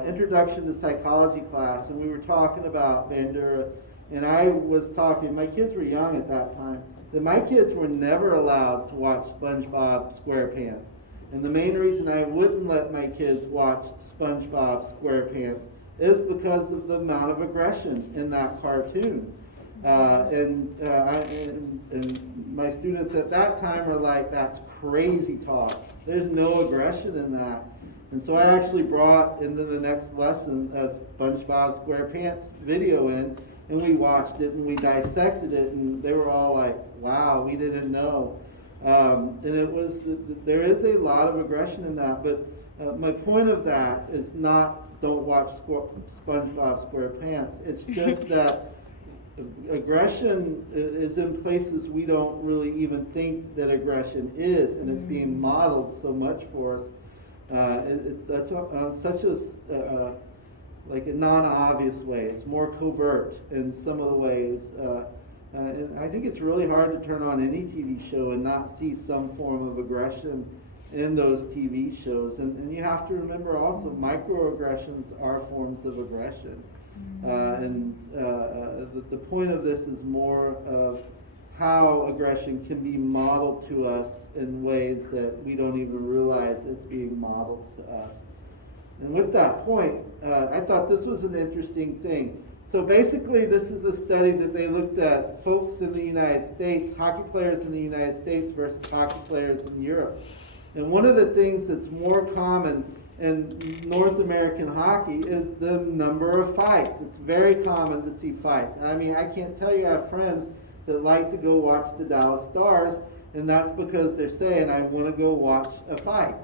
introduction to psychology class, and we were talking about Bandura, and I was talking, my kids were young at that time, that my kids were never allowed to watch SpongeBob SquarePants. And the main reason I wouldn't let my kids watch SpongeBob SquarePants is because of the amount of aggression in that cartoon. And my students at that time were like, that's crazy talk. There's no aggression in that. And so I actually brought into the next lesson a SpongeBob SquarePants video in, and we watched it and we dissected it, and they were all like, wow, we didn't know. And it was, there is a lot of aggression in that, but my point of that is not don't watch SpongeBob SquarePants. It's just that aggression is in places we don't really even think that aggression is, and it's being modeled so much for us. It's such a like a non-obvious way. It's more covert in some of the ways. And I think it's really hard to turn on any TV show and not see some form of aggression in those TV shows. And you have to remember also, microaggressions are forms of aggression. The point of this is more of how aggression can be modeled to us in ways that we don't even realize it's being modeled to us. And with that point, I thought this was an interesting thing. So basically, this is a study that they looked at folks in the United States, hockey players in the United States versus hockey players in Europe. And one of the things that's more common in North American hockey is the number of fights. It's very common to see fights. I mean, I can't tell you, I have friends that like to go watch the Dallas Stars, and that's because they're saying, I want to go watch a fight.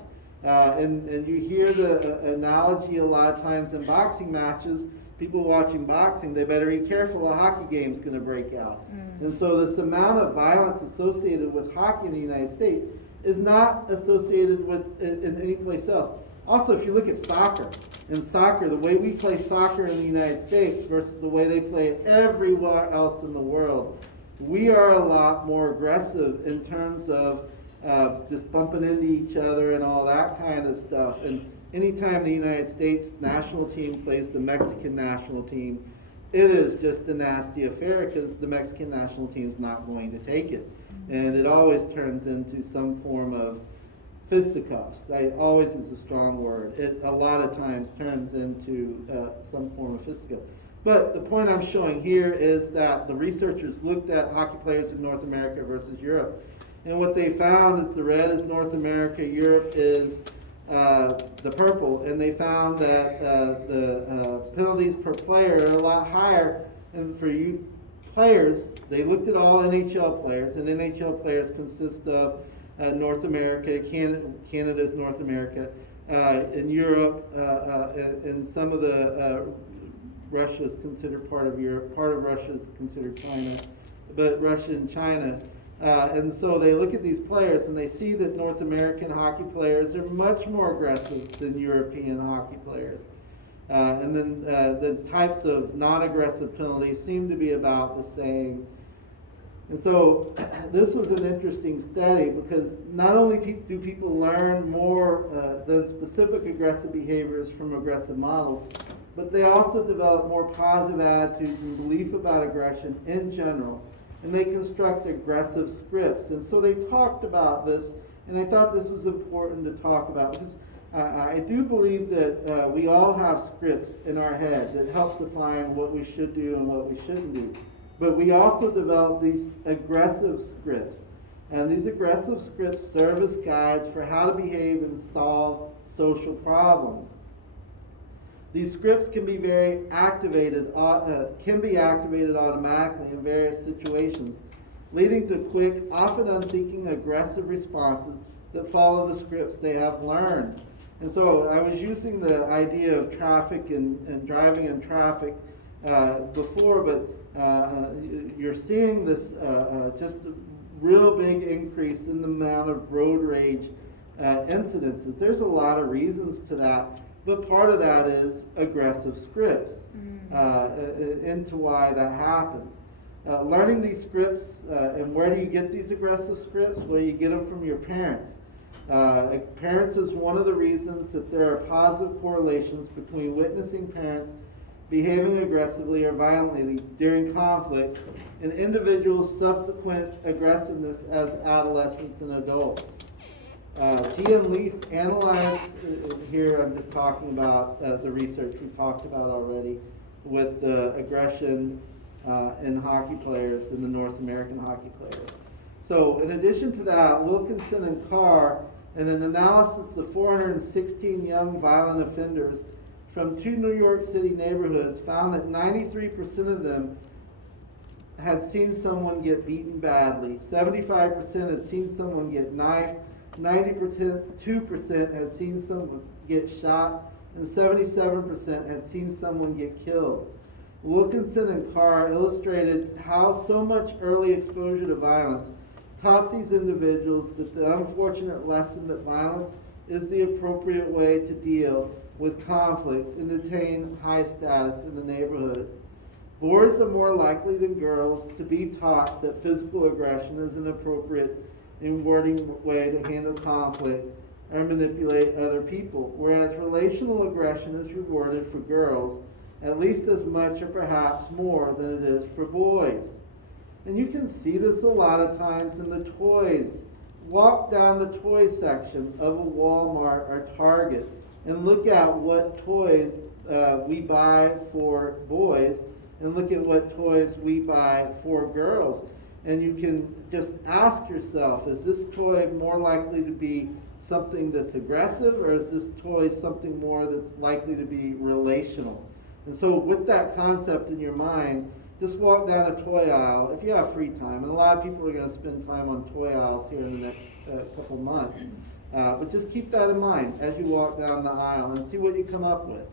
And you hear the analogy a lot of times in boxing matches, people watching boxing, they better be careful, a hockey game's going to break out. And so this amount of violence associated with hockey in the United States is not associated with in any place else. Also, if you look at soccer, the way we play soccer in the United States versus the way they play it everywhere else in the world, we are a lot more aggressive in terms of just bumping into each other and all that kind of stuff. And anytime the United States national team plays the Mexican national team, it is just a nasty affair because the Mexican national team is not going to take it. And it always turns into some form of fisticuffs. Always is a strong word. It a lot of times turns into some form of fisticuffs. But the point I'm showing here is that the researchers looked at hockey players in North America versus Europe. And what they found is the red is North America, Europe is the purple. And they found that the penalties per player are a lot higher. And for you players, they looked at all NHL players, and NHL players consist of North America, Canada is North America, in Europe, and some of the Russia is considered part of Europe, part of Russia is considered China, but Russia and China. And so they look at these players and they see that North American hockey players are much more aggressive than European hockey players. And then the types of non-aggressive penalties seem to be about the same. And so this was an interesting study because not only do people learn more the specific aggressive behaviors from aggressive models, but they also develop more positive attitudes and belief about aggression in general. And they construct aggressive scripts. And so they talked about this, and I thought this was important to talk about because I do believe that we all have scripts in our head that help define what we should do and what we shouldn't do. But we also develop these aggressive scripts. And these aggressive scripts serve as guides for how to behave and solve social problems. These scripts can be activated automatically in various situations, leading to quick, often unthinking, aggressive responses that follow the scripts they have learned. And so I was using the idea of traffic and driving in traffic before, but you're seeing this just a real big increase in the amount of road rage incidences. There's a lot of reasons to that. But part of that is aggressive scripts into why that happens. Learning these scripts, and where do you get these aggressive scripts? Well, you get them from your parents. Parents is one of the reasons that there are positive correlations between witnessing parents behaving aggressively or violently during conflicts and individuals' subsequent aggressiveness as adolescents and adults. T. and Leith analyzed, here I'm just talking about the research we talked about already with the aggression in hockey players, in the North American hockey players. So in addition to that, Wilkinson and Carr, in an analysis of 416 young violent offenders from 2 New York City neighborhoods, found that 93% of them had seen someone get beaten badly, 75% had seen someone get knifed, 92% had seen someone get shot, and 77% had seen someone get killed. Wilkinson and Carr illustrated how so much early exposure to violence taught these individuals that the unfortunate lesson that violence is the appropriate way to deal with conflicts and attain high status in the neighborhood. Boys are more likely than girls to be taught that physical aggression is an appropriate and rewarding way to handle conflict or manipulate other people, whereas relational aggression is rewarded for girls at least as much or perhaps more than it is for boys. And you can see this a lot of times in the toys. Walk down the toy section of a Walmart or Target and look at what toys we buy for boys and look at what toys we buy for girls. And you can just ask yourself, is this toy more likely to be something that's aggressive, or is this toy something more that's likely to be relational? And so with that concept in your mind, just walk down a toy aisle if you have free time. And a lot of people are going to spend time on toy aisles here in the next couple months. But just keep that in mind as you walk down the aisle and see what you come up with.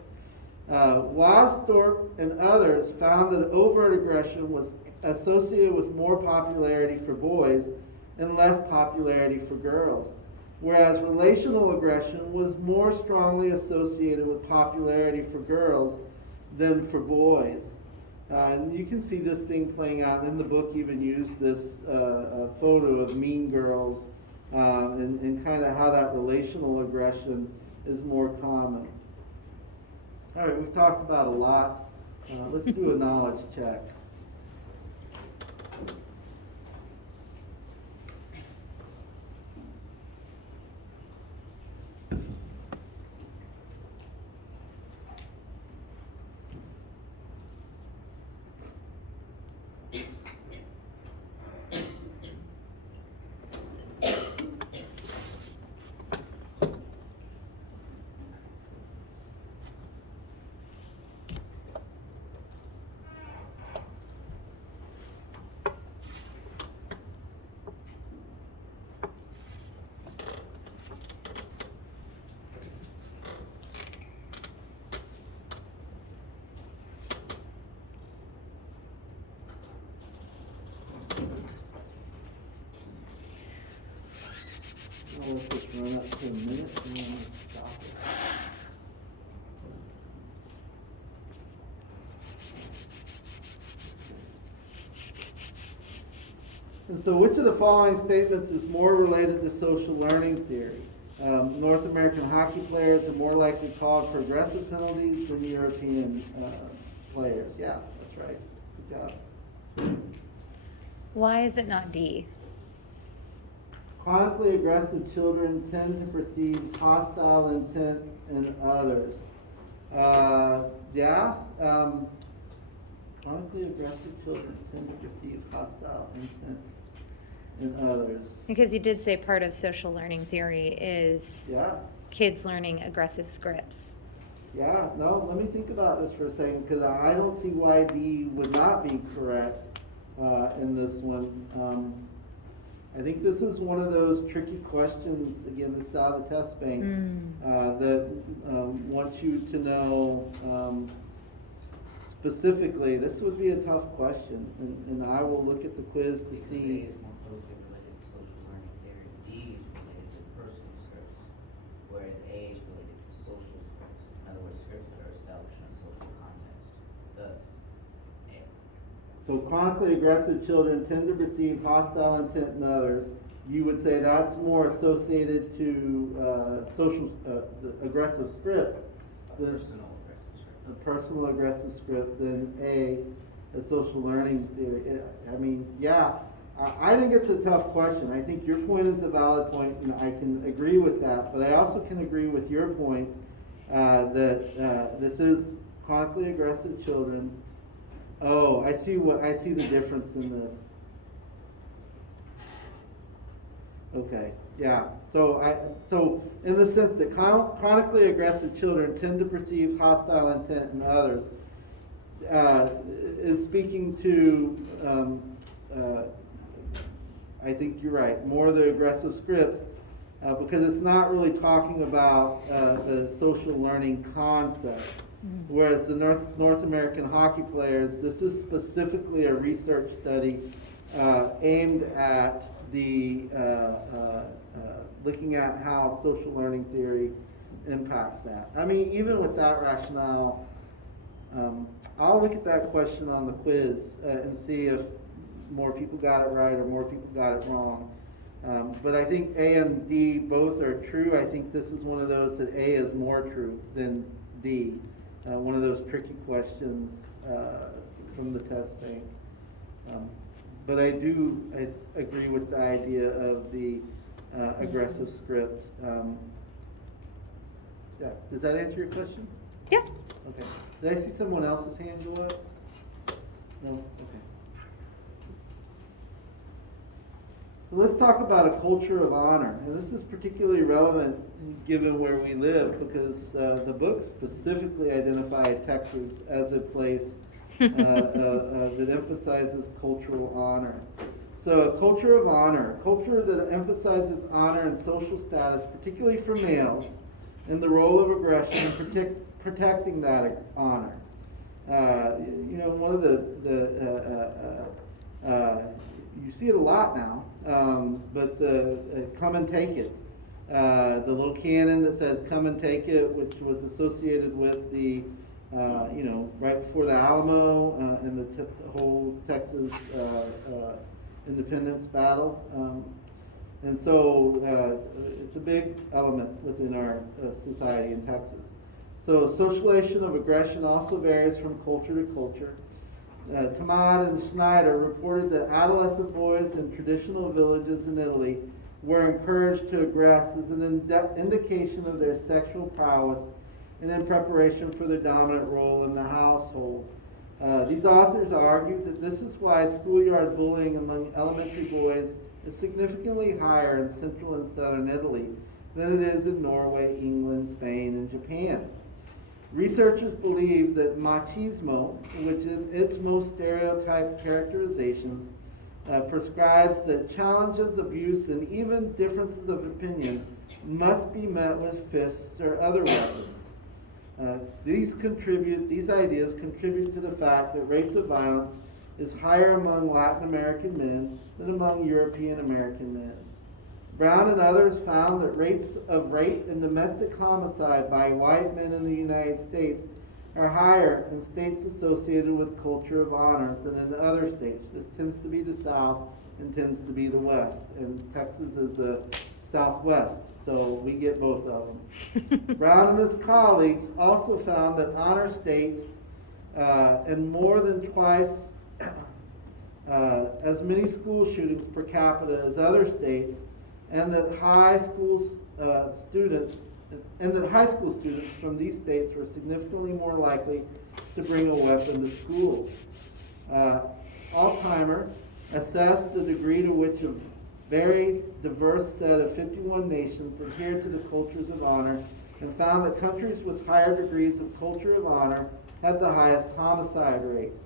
Wasdorp and others found that overt aggression was associated with more popularity for boys and less popularity for girls, whereas relational aggression was more strongly associated with popularity for girls than for boys. And you can see this thing playing out in the book. Even used this photo of Mean Girls and kind of how that relational aggression is more common. All right, we've talked about a lot. Let's do a knowledge check. Let's just run up to a minute and then stop it. And so which of the following statements is more related to social learning theory? North American hockey players are more likely called for aggressive penalties than European players. Yeah, that's right. Good job. Why is it not D? Chronically aggressive children tend to perceive hostile intent in others. Chronically aggressive children tend to perceive hostile intent in others. Because you did say part of social learning theory is Yeah, kids learning aggressive scripts. yeah, no, let me think about this for a second, because I don't see why D would not be correct in this one. I think this is one of those tricky questions, again, this is out of the test bank, that wants you to know specifically. This would be a tough question, and I will look at the quiz to Because see. A is more closely related to social learning theory. D is related to personal scripts, whereas A is related to social scripts. In other words, scripts that are established in a social context. Thus, A. So chronically aggressive children tend to perceive hostile intent in others. You would say that's more associated to the aggressive scripts. A personal A personal aggressive script. aggressive script than A social learning theory. I mean, yeah, I think it's a tough question. I think your point is a valid point, and I can agree with that. But I also can agree with your point that this is chronically aggressive children. Oh, I see the difference in this. Okay, yeah. So in the sense that chronically aggressive children tend to perceive hostile intent in others, is speaking to, I think you're right, more of the aggressive scripts, because it's not really talking about the social learning concept. Whereas the North American hockey players, this is specifically a research study aimed at the looking at how social learning theory impacts that. I mean, even with that rationale, I'll look at that question on the quiz and see if more people got it right or more people got it wrong. But I think A and D both are true. I think this is one of those that A is more true than D. One of those tricky questions from the test bank. But I agree with the idea of the aggressive script. Yeah, does that answer your question? Yeah. Okay. Did I see someone else's hand go up? No? Okay. Well, let's talk about a culture of honor. And this is particularly relevant given where we live, because the book specifically identified Texas as a place that emphasizes cultural honor. So a culture of honor, a culture that emphasizes honor and social status, particularly for males, and the role of aggression and protecting that honor. One of you see it a lot now, but the come and take it. The little cannon that says come and take it, which was associated with the, right before the Alamo and the whole Texas independence battle. And so it's a big element within our society in Texas. So socialization of aggression also varies from culture to culture. Tamad and Schneider reported that adolescent boys in traditional villages in Italy were encouraged to aggress as an indication of their sexual prowess and in preparation for their dominant role in the household. These authors argued that this is why schoolyard bullying among elementary boys is significantly higher in central and southern Italy than it is in Norway, England, Spain, and Japan. Researchers believe that machismo, which in its most stereotyped characterizations, prescribes that challenges, abuse, and even differences of opinion must be met with fists or other weapons. These ideas contribute to the fact that rates of violence is higher among Latin American men than among European American men. Brown and others found that rates of rape and domestic homicide by white men in the United States are higher in states associated with culture of honor than in other states. This tends to be the South and tends to be the West, and Texas is the Southwest, so we get both of them. Brown and his colleagues also found that honor states and more than twice as many school shootings per capita as other states, and that high school students from these states were significantly more likely to bring a weapon to school. Altheimer assessed the degree to which a very diverse set of 51 nations adhered to the cultures of honor and found that countries with higher degrees of culture of honor had the highest homicide rates.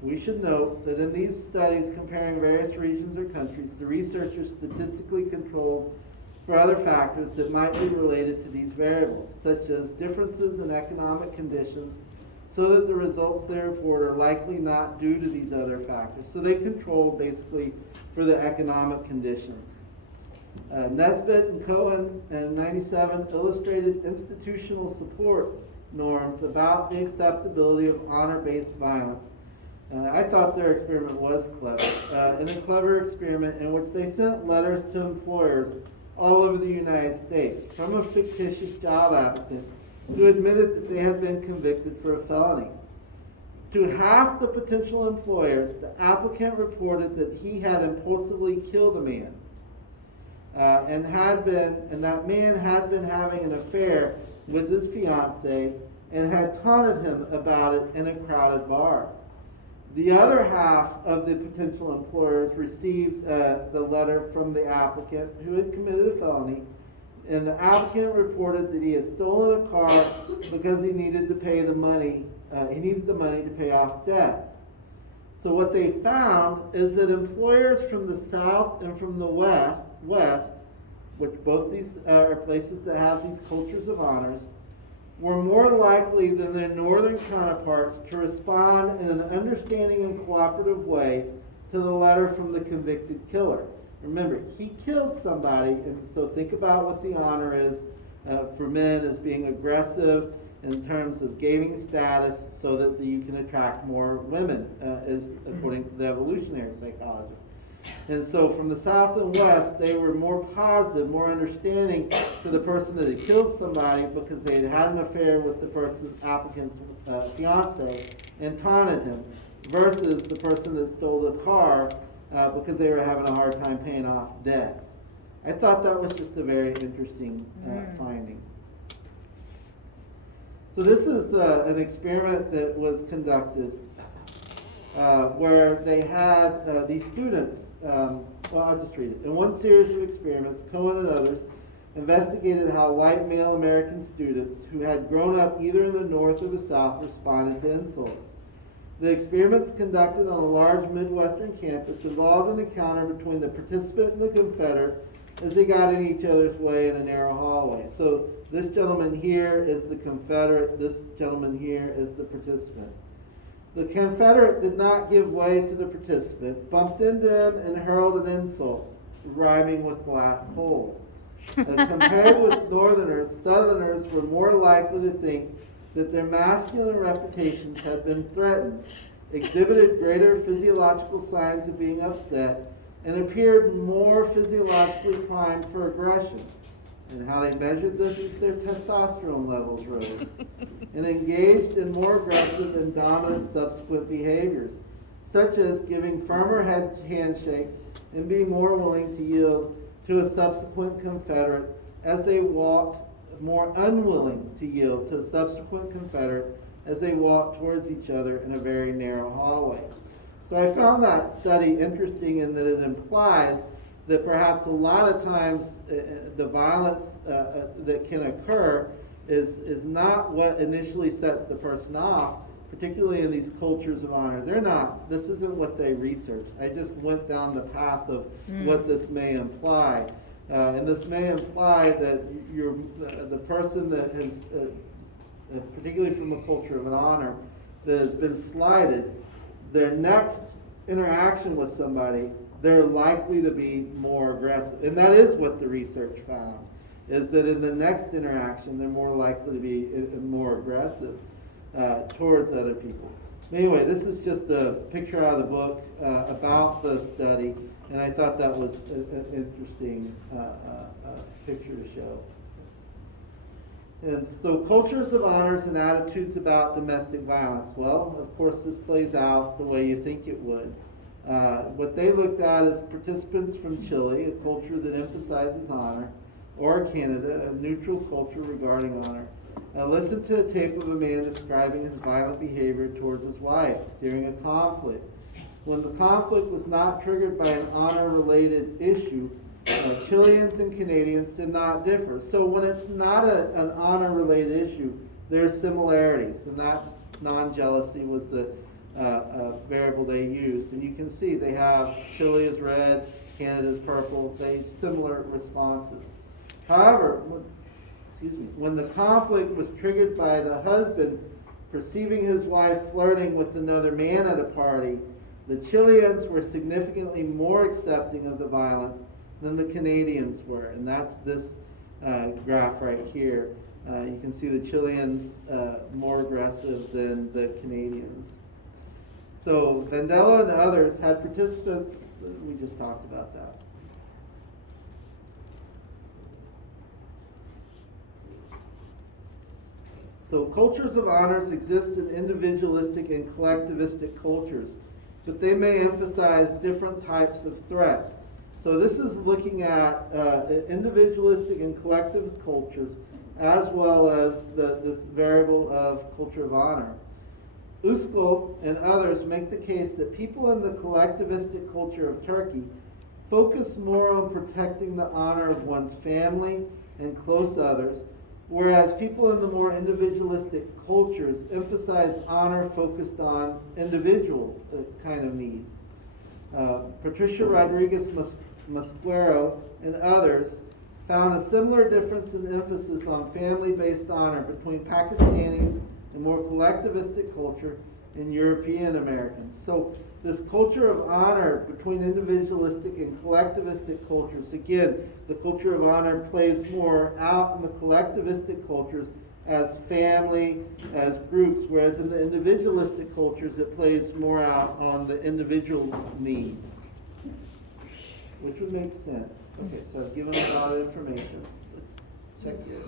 We should note that in these studies comparing various regions or countries, the researchers statistically controlled for other factors that might be related to these variables, such as differences in economic conditions, so that the results they report are likely not due to these other factors. So they controlled basically for the economic conditions. Nesbitt and Cohen in 97 illustrated institutional support norms about the acceptability of honor-based violence. I thought their experiment was clever. In a clever experiment in which they sent letters to employers all over the United States from a fictitious job applicant who admitted that they had been convicted for a felony. To half the potential employers, the applicant reported that he had impulsively killed a man, and that man had been having an affair with his fiancée and had taunted him about it in a crowded bar. The other half of the potential employers received the letter from the applicant who had committed a felony, and the applicant reported that he had stolen a car because he needed to pay the money. He needed the money to pay off debts. So what they found is that employers from the South and from the West, which both these are places that have these cultures of honors, were more likely than their northern counterparts to respond in an understanding and cooperative way to the letter from the convicted killer. Remember, he killed somebody, and so think about what the honor is for men as being aggressive in terms of gaining status so that you can attract more women, is according to the evolutionary psychologists. And so from the South and West, they were more positive, more understanding to the person that had killed somebody because they had had an affair with the applicant's fiance and taunted him, versus the person that stole the car because they were having a hard time paying off debts. I thought that was just a very interesting finding. So this is an experiment that was conducted where they had these students, well, I'll just read it. In one series of experiments, Cohen and others investigated how white male American students who had grown up either in the North or the South responded to insults. The experiments conducted on a large Midwestern campus involved an encounter between the participant and the Confederate as they got in each other's way in a narrow hallway. So this gentleman here is the Confederate, this gentleman here is the participant. The Confederate did not give way to the participant, bumped into him, and hurled an insult, rhyming with glass pole. Compared with Northerners, Southerners were more likely to think that their masculine reputations had been threatened, exhibited greater physiological signs of being upset, and appeared more physiologically primed for aggression. And how they measured this is their testosterone levels rose, and engaged in more aggressive and dominant subsequent behaviors, such as giving firmer handshakes and being more willing to yield to a subsequent confederate as they walked, more unwilling to yield to a subsequent confederate as they walked towards each other in a very narrow hallway. So I found that study interesting in that it implies that perhaps a lot of times the violence that can occur is not what initially sets the person off, particularly in these cultures of honor. This isn't what they researched. I just went down the path of what this may imply. And this may imply that the person that has, particularly from a culture of an honor, that has been slighted, their next interaction with somebody, they're likely to be more aggressive. And that is what the research found, is that in the next interaction, they're more likely to be more aggressive towards other people. Anyway, this is just a picture out of the book about the study, and I thought that was an interesting picture to show. And so cultures of honors and attitudes about domestic violence. Well, of course, this plays out the way you think it would. What they looked at is participants from Chile, a culture that emphasizes honor, or Canada, a neutral culture regarding honor. Listened to a tape of a man describing his violent behavior towards his wife during a conflict. When the conflict was not triggered by an honor-related issue, Chileans and Canadians did not differ. So when it's not an honor-related issue, there are similarities, and that's non-jealousy was the variable they used. And you can see they have Chile is red, Canada is purple, they similar responses. However, when the conflict was triggered by the husband perceiving his wife flirting with another man at a party, the Chileans were significantly more accepting of the violence than the Canadians were. And that's this graph right here. You can see the Chileans more aggressive than the Canadians. So Vandella and others had participants, we just talked about that. So cultures of honors exist in individualistic and collectivistic cultures, but they may emphasize different types of threats. So this is looking at individualistic and collective cultures, as well as this variable of culture of honor. Uskal and others make the case that people in the collectivistic culture of Turkey focus more on protecting the honor of one's family and close others, whereas people in the more individualistic cultures emphasize honor focused on individual kind of needs. Patricia Rodriguez Masquero and others found a similar difference in emphasis on family-based honor between Pakistanis and more collectivistic culture and European Americans. So this culture of honor between individualistic and collectivistic cultures, again, the culture of honor plays more out in the collectivistic cultures as family, as groups, whereas in the individualistic cultures it plays more out on the individual needs, which would make sense. Okay, so I've given a lot of information. Let's check it.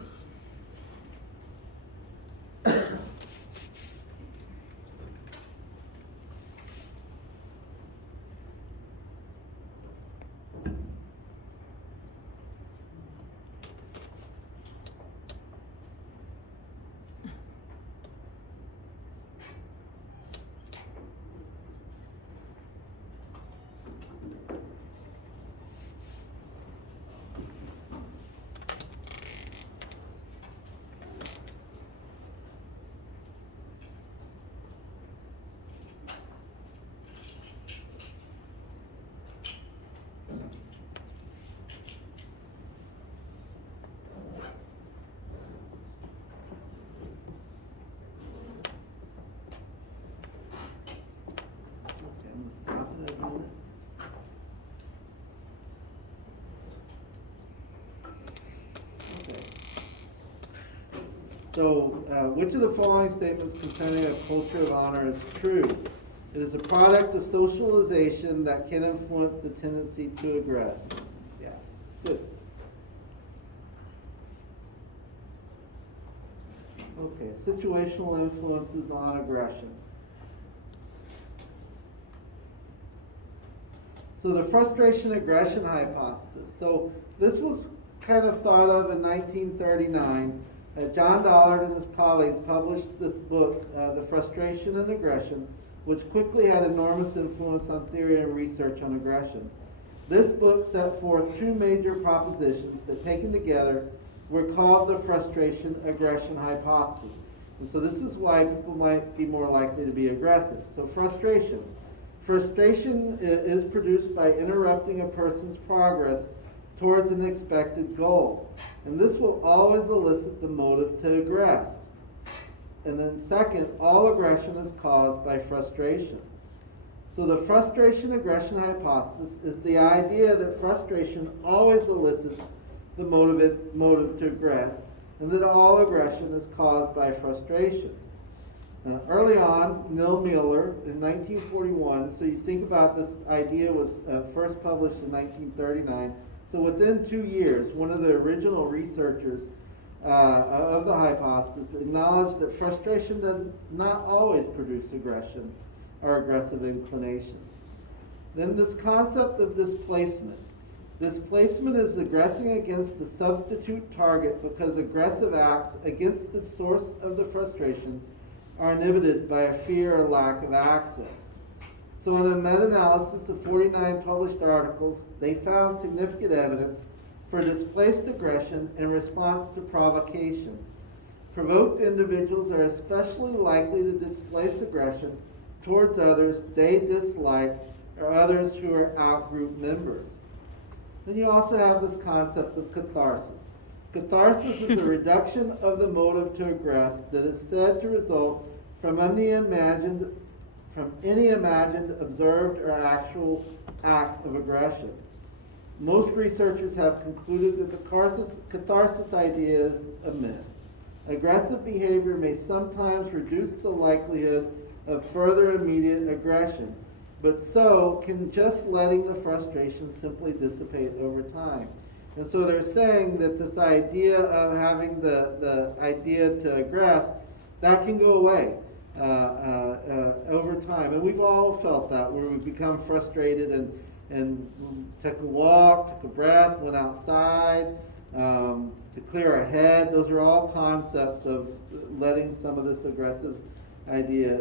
So, which of the following statements concerning a culture of honor is true? It is a product of socialization that can influence the tendency to aggress. Yeah, good. Okay, situational influences on aggression. So the frustration aggression hypothesis. So this was kind of thought of in 1939. John Dollard and his colleagues published this book, The Frustration and Aggression, which quickly had enormous influence on theory and research on aggression. This book set forth two major propositions that, taken together, were called the frustration aggression hypothesis. And so this is why people might be more likely to be aggressive. So frustration. Frustration is produced by interrupting a person's progress towards an expected goal. And this will always elicit the motive to aggress. And then second, all aggression is caused by frustration. So the frustration aggression hypothesis is the idea that frustration always elicits the motive to aggress, and that all aggression is caused by frustration. Early on, Neil Miller in 1941, so you think about this idea was first published in 1939, so within 2 years, one of the original researchers of the hypothesis acknowledged that frustration does not always produce aggression or aggressive inclinations. Then this concept of displacement. Displacement is aggressing against the substitute target because aggressive acts against the source of the frustration are inhibited by a fear or lack of access. So in a meta-analysis of 49 published articles, they found significant evidence for displaced aggression in response to provocation. Provoked individuals are especially likely to displace aggression towards others they dislike or others who are outgroup members. Then you also have this concept of catharsis. Catharsis is a reduction of the motive to aggress that is said to result from any imagined, observed, or actual act of aggression. Most researchers have concluded that the catharsis idea is a myth. Aggressive behavior may sometimes reduce the likelihood of further immediate aggression, but so can just letting the frustration simply dissipate over time. And so they're saying that this idea of having the idea to aggress, that can go away over time. And we've all felt that, where we become frustrated and took a walk, took a breath, went outside to clear our head. Those are all concepts of letting some of this aggressive idea.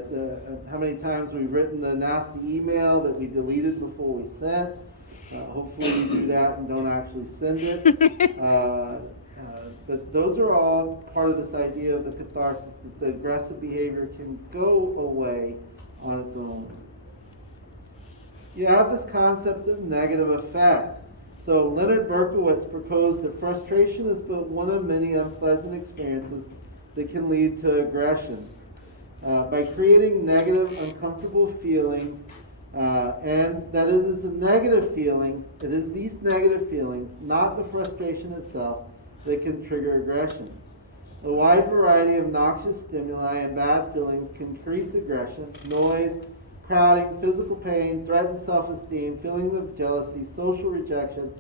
How many times we've written the nasty email that we deleted before we sent. Hopefully you do that and don't actually send it. But those are all part of this idea of the catharsis, that the aggressive behavior can go away on its own. You have this concept of negative effect. So Leonard Berkowitz proposed that frustration is but one of many unpleasant experiences that can lead to aggression. By creating negative, uncomfortable feelings, and that is the negative feelings, it is these negative feelings, not the frustration itself, that can trigger aggression. A wide variety of noxious stimuli and bad feelings can increase aggression: noise, crowding, physical pain, threatened self-esteem, feelings of jealousy, social rejection,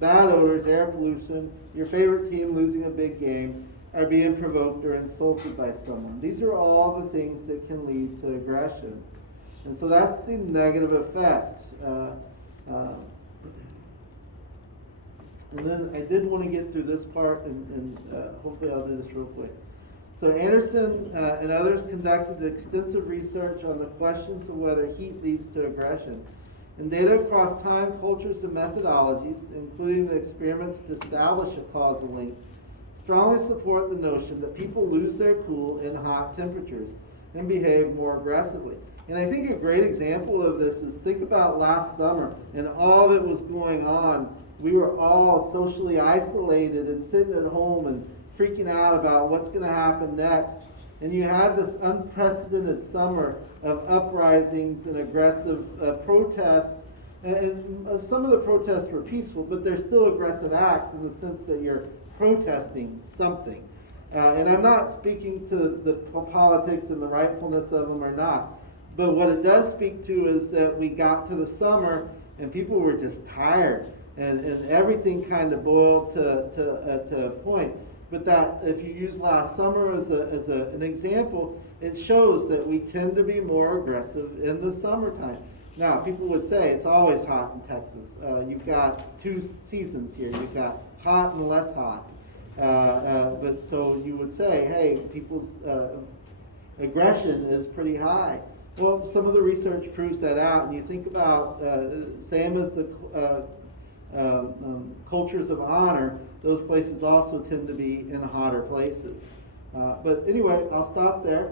bad odors, air pollution, your favorite team losing a big game, are being provoked or insulted by someone. These are all the things that can lead to aggression. And so that's the negative effect. And then I did want to get through this part, and hopefully I'll do this real quick. So Anderson and others conducted extensive research on the questions of whether heat leads to aggression. And data across time, cultures, and methodologies, including the experiments to establish a causal link, strongly support the notion that people lose their cool in hot temperatures and behave more aggressively. And I think a great example of this is, think about last summer and all that was going on. We were all socially isolated and sitting at home and freaking out about what's going to happen next. And you had this unprecedented summer of uprisings and aggressive protests. And some of the protests were peaceful, but they're still aggressive acts in the sense that you're protesting something. And I'm not speaking to the politics and the rightfulness of them or not. But what it does speak to is that we got to the summer and people were just tired and everything kind of boiled to a point. But that, if you use last summer as an example, it shows that we tend to be more aggressive in the summertime. Now, people would say it's always hot in Texas. You've got two seasons here. You've got hot and less hot. But so you would say, hey, people's aggression is pretty high. Well, some of the research proves that out, and you think about, same as the cultures of honor, those places also tend to be in hotter places. But anyway, I'll stop there.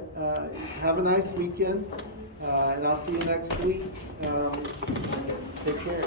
Have a nice weekend, and I'll see you next week. Take care.